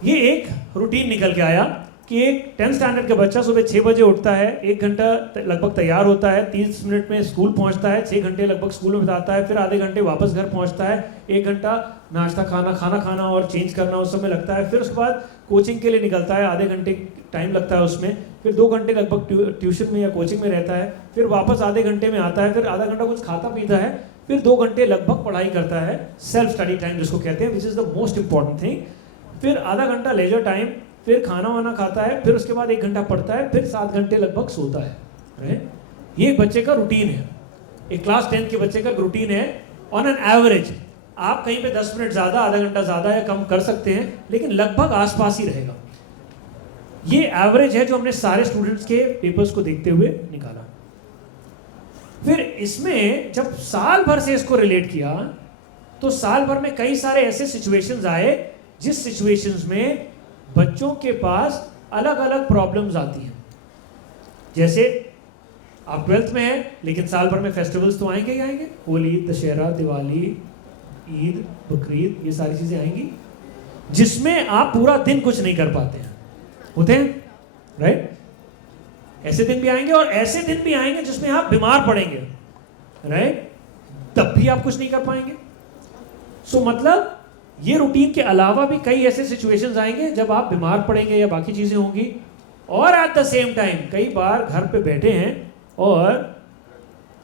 ये एक रूटीन निकल के आया कि एक 10th स्टैंडर्ड का बच्चा सुबह 6 बजे उठता है, 1 घंटा लगभग तैयार होता है, 30 मिनट में स्कूल पहुंचता है, 6 घंटे लगभग स्कूल में बिताता है, फिर आधे घंटे वापस घर पहुंचता है, 1 घंटा नाश्ता खाना और चेंज करना उस समय लगता है, फिर उसके बाद कोचिंग के लिए निकलता है, आधे घंटे टाइम लगता है उसमें, फिर 2 घंटे लगभग ट्यूशन में या कोचिंग में रहता है, फिर वापस आधे घंटे में आता है, फिर आधा घंटा कुछ खाता पीता है, फिर 2 घंटे लगभग पढ़ाई करता है, सेल्फ स्टडी टाइम जिसको कहते हैं, which is the most important thing. फिर आधा घंटा लेजर टाइम, फिर खाना वाना खाता है, फिर उसके बाद 1 घंटा पढ़ता है, फिर 7 घंटे लगभग सोता है, राइट? ये एक बच्चे का रूटीन है, एक क्लास 10 के बच्चे का रूटीन है ऑन एन एवरेज. आप कहीं पे 10 मिनट ज़्यादा, आधा घंटा ज़्यादा या कम कर सकते हैं, लेकिन लगभग आसपास ही रहेगा. ये एवरेज है जो हमने सारे स्टूडेंट्स के पेपर्स को देखते हुए निकाला. फिर इसमें जब साल भर से इसको रिलेट किया तो साल भर में कई सारे ऐसे सिचुएशंस आए जिस सिचुएशंस में बच्चों के पास अलग अलग प्रॉब्लम्स आती हैं. जैसे आप 12th में हैं लेकिन साल भर में फेस्टिवल्स तो आएंगे ही आएंगे, होली, दशहरा, दिवाली, ईद, बकरीद, ये सारी चीज़ें आएंगी जिसमें आप पूरा दिन कुछ नहीं कर पाते हैं, होते हैं, राइट? ऐसे दिन भी आएंगे और ऐसे दिन भी आएंगे जिसमें आप बीमार पड़ेंगे, राइट? तब भी आप कुछ नहीं कर पाएंगे. सो मतलब ये रूटीन के अलावा भी कई ऐसे सिचुएशंस आएंगे जब आप बीमार पड़ेंगे या बाकी चीज़ें होंगी. और एट द सेम टाइम कई बार घर पे बैठे हैं और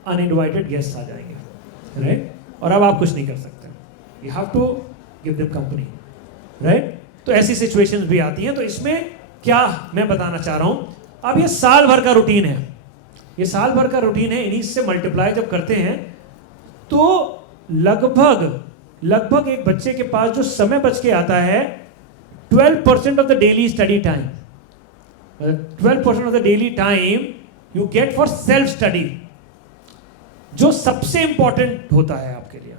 अनइनवाइटेड गेस्ट आ जाएंगे, राइट? और अब आप कुछ नहीं कर सकते, you have to give them company, right? तो ऐसी सिचुएशंस भी आती हैं. तो इसमें क्या मैं बताना चाह रहा हूँ, अब ये साल भर का रूटीन है, ये साल भर का रूटीन है. इन्हीं से मल्टीप्लाई जब करते हैं तो लगभग एक बच्चे के पास जो समय बच के आता है 12% of the daily study time, 12% of the daily time you get for self study, जो सबसे इंपॉर्टेंट होता है आपके लिए,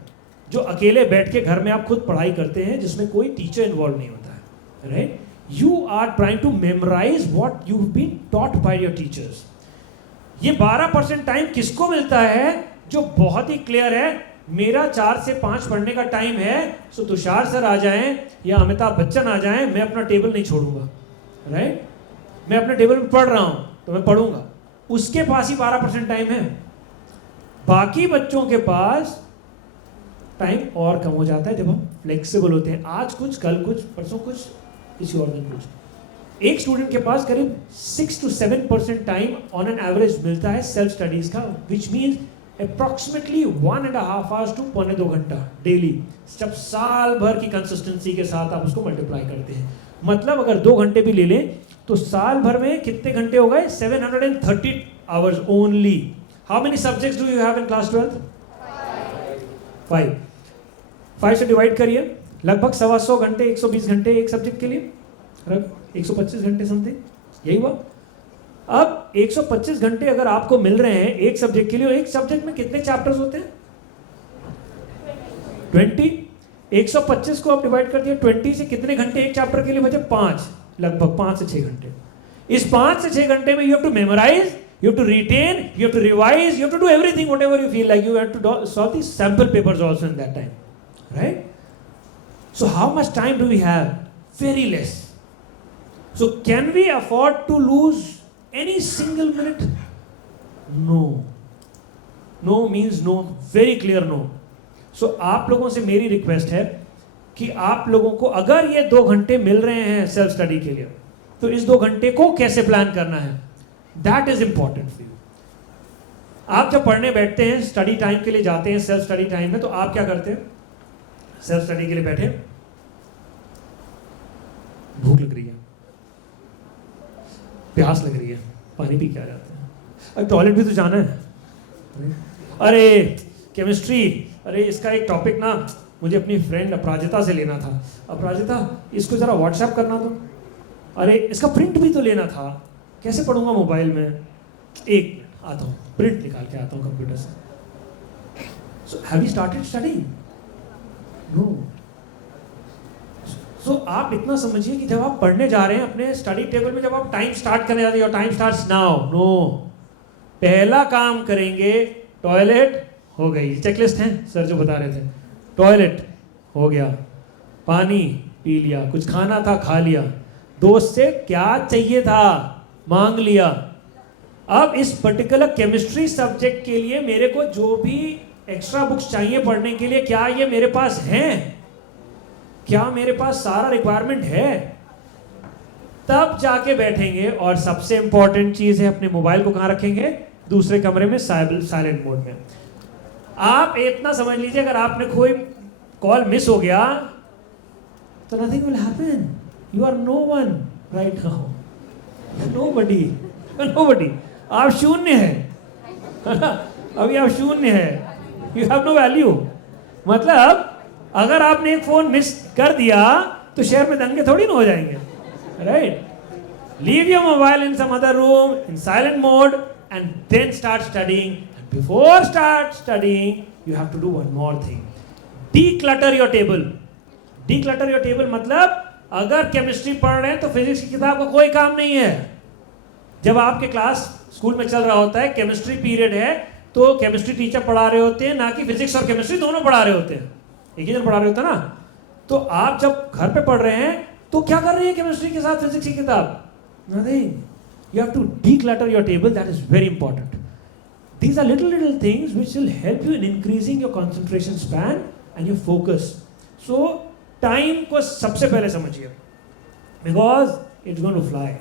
जो अकेले बैठ के घर में आप खुद पढ़ाई करते हैं जिसमें कोई टीचर इन्वॉल्व नहीं होता है, right? You are trying to memorize what you've been taught by your teachers. ये 12% टाइम किसको मिलता है? जो बहुत ही क्लियर है, मेरा 4 से 5 पढ़ने का टाइम है, सो तुषार सर आ जाएं या अमिताभ बच्चन आ जाएं, मैं अपना टेबल नहीं छोड़ूंगा, राइट? मैं अपने टेबल पर पढ़ रहा हूं तो मैं पढ़ूंगा. उसके पास ही 12% टाइम है. बाकी बच्चों के पास टाइम और कम हो जाता है जब हम फ्लेक्सिबल होते हैं. आज कुछ, कल कुछ, परसों कुछ, किसी और दिन कुछ. एक स्टूडेंट के पास करीब 6 to 7% time on an average मिलता है सेल्फ स्टडीज का, which means approximately 1.5 hours to 1.25 घंटा डेली. जब साल भर की कंसिस्टेंसी के साथ आप उसको मल्टीप्लाई करते हैं, मतलब अगर 2 घंटे भी ले लें तो साल भर में कितने घंटे हो गए? 730 hours only. How many subjects do you have in class 12th? 5 से डिवाइड करिए, लगभग 125 घंटे, 120 घंटे एक सब्जेक्ट के लिए, 125 घंटे समथिंग, यही हुआ. अब 125 घंटे अगर आपको मिल रहे हैं एक सब्जेक्ट के लिए, एक सब्जेक्ट में कितने चैप्टर्स होते हैं? 20, 125 को आप डिवाइड कर दिया 20 से, कितने घंटे एक चैप्टर के लिए बचे? 5, लगभग 5 से 6 घंटे। इस 5 से 6 घंटे में you have to memorise, you have to retain, you have to revise, you have to do everything whatever you feel like. You have to solve these sample papers also in that time, right? So how much time do we have? Very less. So can we afford to lose any single minute? No. No means no, very clear no. So आप लोगों से मेरी request है कि आप लोगों को अगर ये 2 घंटे मिल रहे हैं सेल्फ स्टडी के लिए, तो इस 2 घंटे को कैसे प्लान करना है, that is important for you. आप जब पढ़ने बैठते हैं, स्टडी टाइम के लिए जाते हैं, सेल्फ स्टडी टाइम में, तो आप क्या करते हैं? सेल्फ स्टडी के लिए बैठे, भूख लग रही है, प्यास लग रही है, पानी पी के आ जाते हैं, अरे टॉयलेट भी तो जाना है, अरे केमिस्ट्री, अरे इसका एक टॉपिक ना मुझे अपनी फ्रेंड अपराजिता से लेना था, अपराजिता इसको जरा व्हाट्सएप करना दो, अरे इसका प्रिंट भी तो लेना था, कैसे पढ़ूंगा मोबाइल में, एक मिनट आता हूँ, प्रिंट निकाल के आता हूँ कंप्यूटर से। So have you started studying? No. सो आप इतना समझिए कि जब आप पढ़ने जा रहे हैं अपने स्टडी टेबल में, जब आप टाइम स्टार्ट करने जाते हैं, your time starts now, no, पहला काम करेंगे टॉयलेट हो गई, चेकलिस्ट है सर जो बता रहे थे, टॉयलेट हो गया, पानी पी लिया, कुछ खाना था खा लिया, दोस्त से क्या चाहिए था मांग लिया। अब इस पर्टिकुलर केमिस्ट्री सब्जेक्ट के लिए मेरे को जो भी एक्स्ट्रा बुक्स चाहिए पढ़ने के लिए, क्या ये मेरे पास हैं? क्या मेरे पास सारा रिक्वायरमेंट है? तब जाके बैठेंगे। और सबसे इंपॉर्टेंट चीज है, अपने मोबाइल को कहां रखेंगे? दूसरे कमरे में, साइलेंट मोड में। आप इतना समझ लीजिए, अगर आपने कोई कॉल मिस हो गया तो nothing will happen, you are no one right now, nobody, आप शून्य है अभी आप शून्य है, यू हैव नो वैल्यू। मतलब अगर आपने एक फोन मिस कर दिया तो शहर में दंगे थोड़ी ना हो जाएंगे, राइट? Leave your mobile in some other room in silent mode and then start studying. Before start studying you have to do one more thing, declutter your table. Declutter your table मतलब अगर केमिस्ट्री पढ़ रहे हैं तो physics की किताब का कोई काम नहीं है। जब आपके क्लास स्कूल में चल रहा होता है, केमिस्ट्री पीरियड है, तो केमिस्ट्री टीचर पढ़ा रहे होते हैं, ना कि फिजिक्स और केमिस्ट्री दोनों पढ़ा रहे होते हैं, एक ही जन पढ़ा रहे होते हैं ना। तो आप जब घर पे पढ़ रहे हैं तो क्या कर रहे हैं केमिस्ट्री के साथ फिजिक्स की किताब? Nothing. You have to declutter your table, that is very important. These are little things which will help you in increasing your concentration span and your focus. So time को सबसे पहले समझिए, because it's going to fly.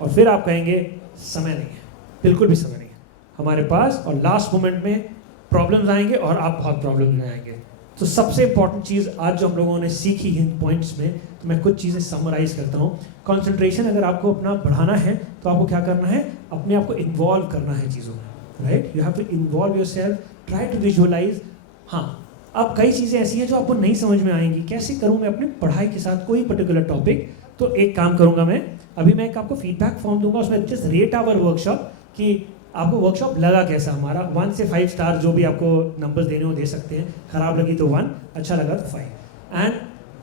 और फिर आप कहेंगे समय नहीं है, बिल्कुल भी समय नहीं है हमारे पास, और लास्ट मोमेंट में प्रॉब्लम्स आएंगे और आप बहुत प्रॉब्लम में आएंगे। तो सबसे इंपॉर्टेंट चीज़ आज जो हम लोगों ने सीखी इन पॉइंट्स में, तो मैं कुछ चीज़ें समराइज करता हूँ। कॉन्सेंट्रेशन अगर आपको अपना बढ़ाना है तो आपको क्या करना है? अपने आप को इन्वॉल्व करना है चीज़ों में, राइट? You have to involve yourself, try to visualise. हाँ, अब कई चीज़ें ऐसी हैं जो आपको नहीं समझ में आएंगी, कैसे करूँ मैं अपनी पढ़ाई के साथ कोई पर्टिकुलर टॉपिक। तो एक काम करूँगा मैं, अभी मैं एक आपको फीडबैक फॉर्म दूंगा, उसमें जस्ट रेट आवर वर्कशॉप कि आपको वर्कशॉप लगा कैसा हमारा। 1 से 5 स्टार जो भी आपको नंबर्स देने हो दे सकते हैं। खराब लगी तो 1, अच्छा लगा तो 5। एंड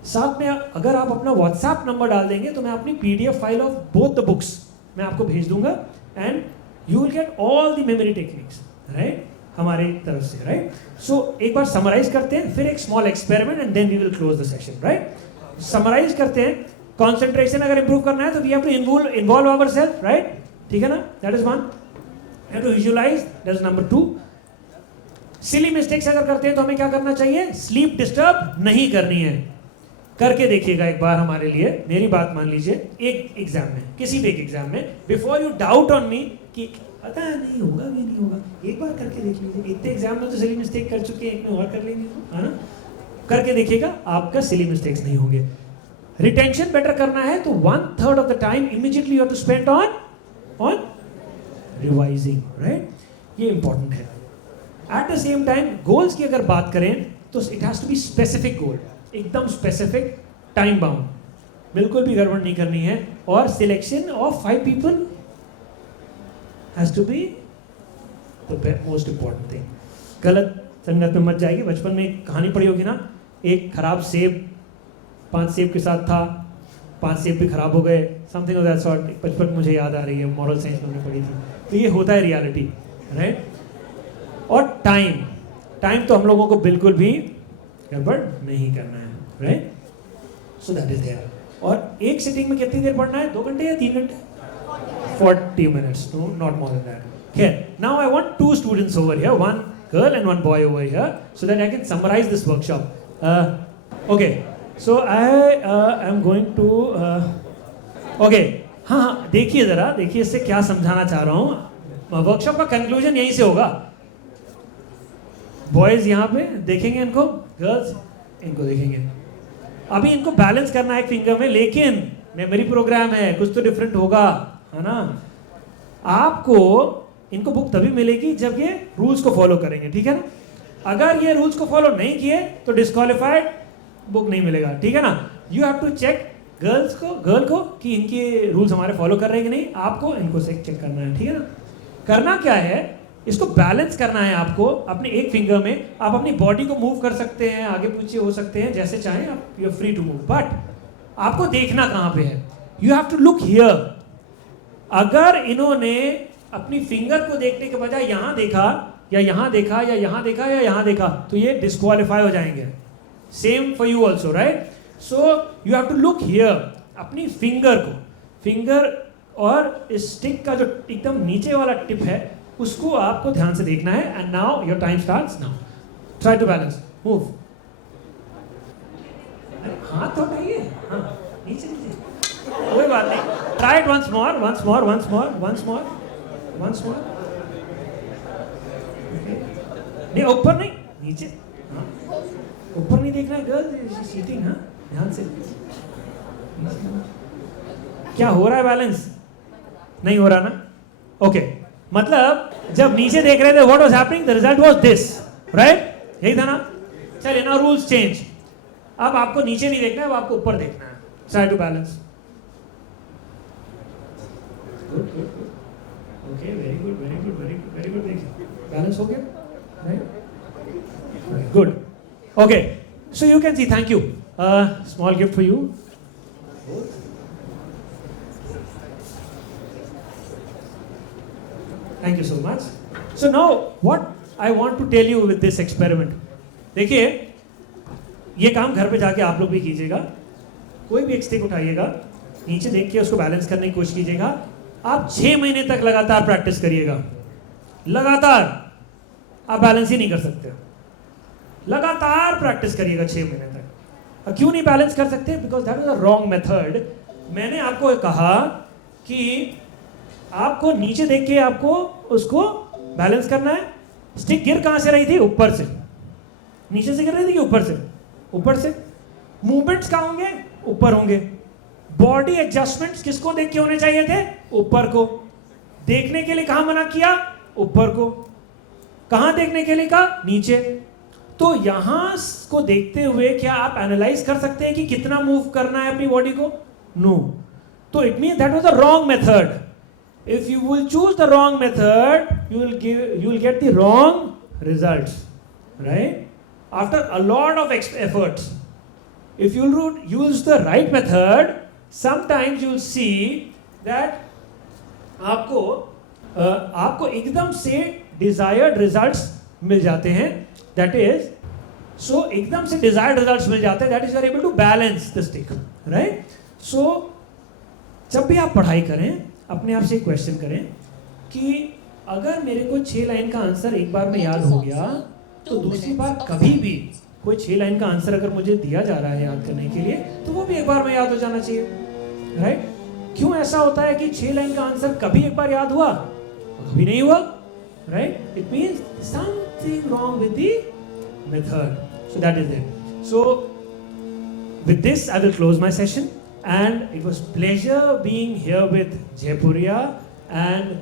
साथ में अगर आप अपना व्हाट्सएप नंबर डाल देंगे तो मैं अपनी PDF file of both the books मैं आपको भेज दूंगा, and you will get all the memory techniques, right, हमारी तरफ से, राइट? सो एक बार समराइज करते हैं, फिर एक small experiment, and then we will close the session, right? Summarise करते हैं। कंसंट्रेशन अगर इंप्रूव करना है तो we have to involve ourself, right? ठीक है ना? That is 1। You have to visualize, that is number 2. Silly mistakes अगर करते हैं तो हमें क्या करना चाहिए? स्लीप डिस्टर्ब नहीं करनी है। करके देखिएगा एक बार हमारे लिए, मेरी बात मान लीजिए, एक एग्जाम में, किसी भी एक एग्जाम में, before you doubt on me कि पता नहीं होगा भी नहीं होगा, एक बार करके देख लीजिए। इतने एग्जाम में तो सिली मिस्टेक कर चुके हैं, एक में और कर लेंगे, है ना? करके देखिएगा, आपका सिली मिस्टेक्स नहीं होंगे। रिटेंशन बेटर करना है तो 1/3 of the time immediately you have to spend on revising, right? ये इंपॉर्टेंट है। At the same time goals की अगर बात करें तो it has to be specific goal, एकदम स्पेसिफिक, टाइम बाउंड, बिल्कुल भी गड़बड़ नहीं करनी है। और selection of 5 people has to be the most important thing. गलत संगत में मच जाएगी। बचपन में एक कहानी पढ़ी होगी ना, एक खराब सेब 5 सेब के साथ था, 5 सेब भी खराब हो गए, समथिंग ऑफ दैट सॉर्ट। बचपन में मुझे याद आ रही है, मॉरल साइंस में हमने पढ़ी थी। तो ये होता है रियलिटी, राइट। और टाइम तो हम लोगों को बिल्कुल भी गड़बड़ नहीं करना है, right. So that is there. और एक सिटिंग में कितनी देर पढ़ना है, 2 घंटे या 3 घंटे? 40 minutes, no, not more than that. Okay, now I want 2 students over here, 1 girl and 1 boy over here, so that I can summarize this workshop. Okay, so I am going to, okay, हाँ, देखिए ज़रा, देखिए इससे क्या समझाना चाह रहा हूँ। वर्कशॉप का कंक्लूजन यहीं से होगा। बॉयज़ यहाँ पे देखेंगे इनको, गर्ल्स इनको देखेंगे। अभी इनको बैलेंस करना है एक फिंगर में, लेकिन मेमोरी प्रोग्राम है, कुछ तो डिफरेंट होगा, है ना। आपको इनको बुक तभी मिलेगी जब ये रूल्स को फॉलो करेंगे, ठीक है ना। अगर ये रूल्स को फॉलो नहीं किए तो डिस्क्वालिफाइड, बुक नहीं मिलेगा, ठीक है ना। You have to check girl को कि इनके रूल्स हमारे फॉलो कर रहे हैं कि नहीं। आपको इनको से चेक करना है, ठीक है ना। करना क्या है, इसको बैलेंस करना है आपको। अपने एक फिंगर में आप अपनी बॉडी को मूव कर सकते हैं, आगे पीछे हो सकते हैं, जैसे चाहें आप, you are free to move. But आपको देखना कहाँ पे है, you have to look here. अगर इन्होंने अपनी फिंगर को देखने के बजाय यहाँ देखा या यहाँ देखा या यहाँ देखा या यहाँ देखा, तो ये डिस्क्वालीफाई हो जाएंगे। Same for you also, right. So you have to look here, अपनी फिंगर को, फिंगर और इस स्टिक का जो एकदम नीचे वाला टिप है उसको आपको ध्यान से देखना है। And now your time starts now. Try to balance, move. हाथ तो उठाइए, हाँ, नीचे नीचे, कोई बात नहीं। Try it once more. नहीं, ऊपर नहीं, नीचे, हाँ, ऊपर नहीं देखना है गर्ल, सीटिंग, हाँ, ध्यान से। क्या हो रहा है, बैलेंस नहीं हो रहा ना। ओके, मतलब जब नीचे देख रहे थे, what was happening, the result was this, right, यही था ना। चलिए, नाउ रूल्स चेंज। अब आपको नीचे नहीं देखना है, अब आपको ऊपर देखना है। Try to balance. Okay, very good. देखिए, बैलेंस हो गया, right, good. Okay, so you can see, thank you, small gift for you. Thank you so much. So now what I want to tell you with this experiment, देखिए, ये काम घर पे जाके आप लोग भी कीजिएगा। कोई भी एक स्टिक उठाइएगा, नीचे देख के उसको बैलेंस करने की कोशिश कीजिएगा। आप 6 महीने तक लगातार प्रैक्टिस करिएगा, लगातार। आप बैलेंस ही नहीं कर सकते, लगातार प्रैक्टिस करिएगा 6 महीने तक। क्यों नहीं बैलेंस कर सकते? Because that is a wrong method. मैंने आपको कहा कि आपको नीचे देख के आपको उसको बैलेंस करना है। स्टिक गिर कहां से रही थी? ऊपर से। नीचे से गिर रही थी कि ऊपर से? ऊपर से। मूवमेंट्स कहां होंगे? ऊपर होंगे। बॉडी एडजस्टमेंट्स किसको देख के होने चाहिए थे? ऊपर को। देखने के लिए कहां मना किया? ऊपर को। कहां देखने के लिए कहा? नीचे। तो यहां को देखते हुए क्या आप एनालाइज कर सकते हैं कि कितना मूव करना है अपनी बॉडी को? नो। तो it means that was the wrong method. If you will choose the wrong method, you will get the wrong results, right? After a lot of efforts. If you will use the right method, sometimes you will see that आपको एकदम से desired results मिल जाते हैं. That is, so एकदम से desired results मिल जाते हैं. That is, you are able to balance the stick, right? So जब भी आप पढ़ाई करें, अपने आप से क्वेश्चन करें कि अगर मेरे को 6 लाइन का आंसर एक बार में याद हो गया, तो दूसरी बार कभी भी कोई 6 लाइन का आंसर अगर मुझे दिया जा रहा है याद करने के लिए, तो वो भी एक बार में याद हो जाना चाहिए, राइट? क्यों ऐसा होता है कि 6 लाइन का आंसर कभी एक बार याद हुआ, कभी नहीं हुआ, right? It means something wrong with the method. So that is it. So with this I will close my session. And it was pleasure being here with Jaipuria, and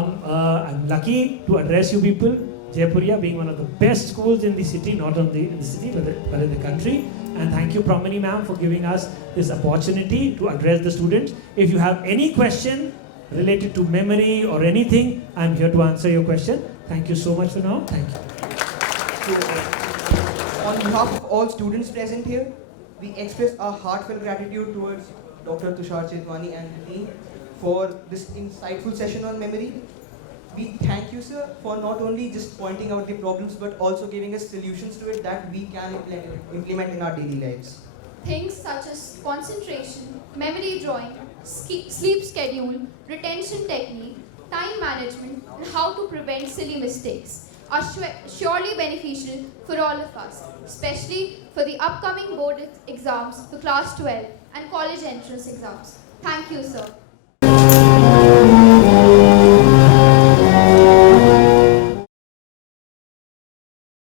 I'm lucky to address you people. Jaipuria being one of the best schools in the city, not only in the city but in the country. And thank you Pramani ma'am for giving us this opportunity to address the students. If you have any question related to memory or anything, I'm here to answer your question. Thank you so much for now. Thank you. So, on behalf of all students present here, we express our heartfelt gratitude towards Dr. Tushar Chetwani and the team for this insightful session on memory. We thank you, sir, for not only just pointing out the problems but also giving us solutions to it that we can implement in our daily lives. Things such as concentration, memory drawing, sleep schedule, retention technique, time management, and how to prevent silly mistakes are surely beneficial for all of us, especially for the upcoming board exams for class 12 and college entrance exams. Thank you, sir.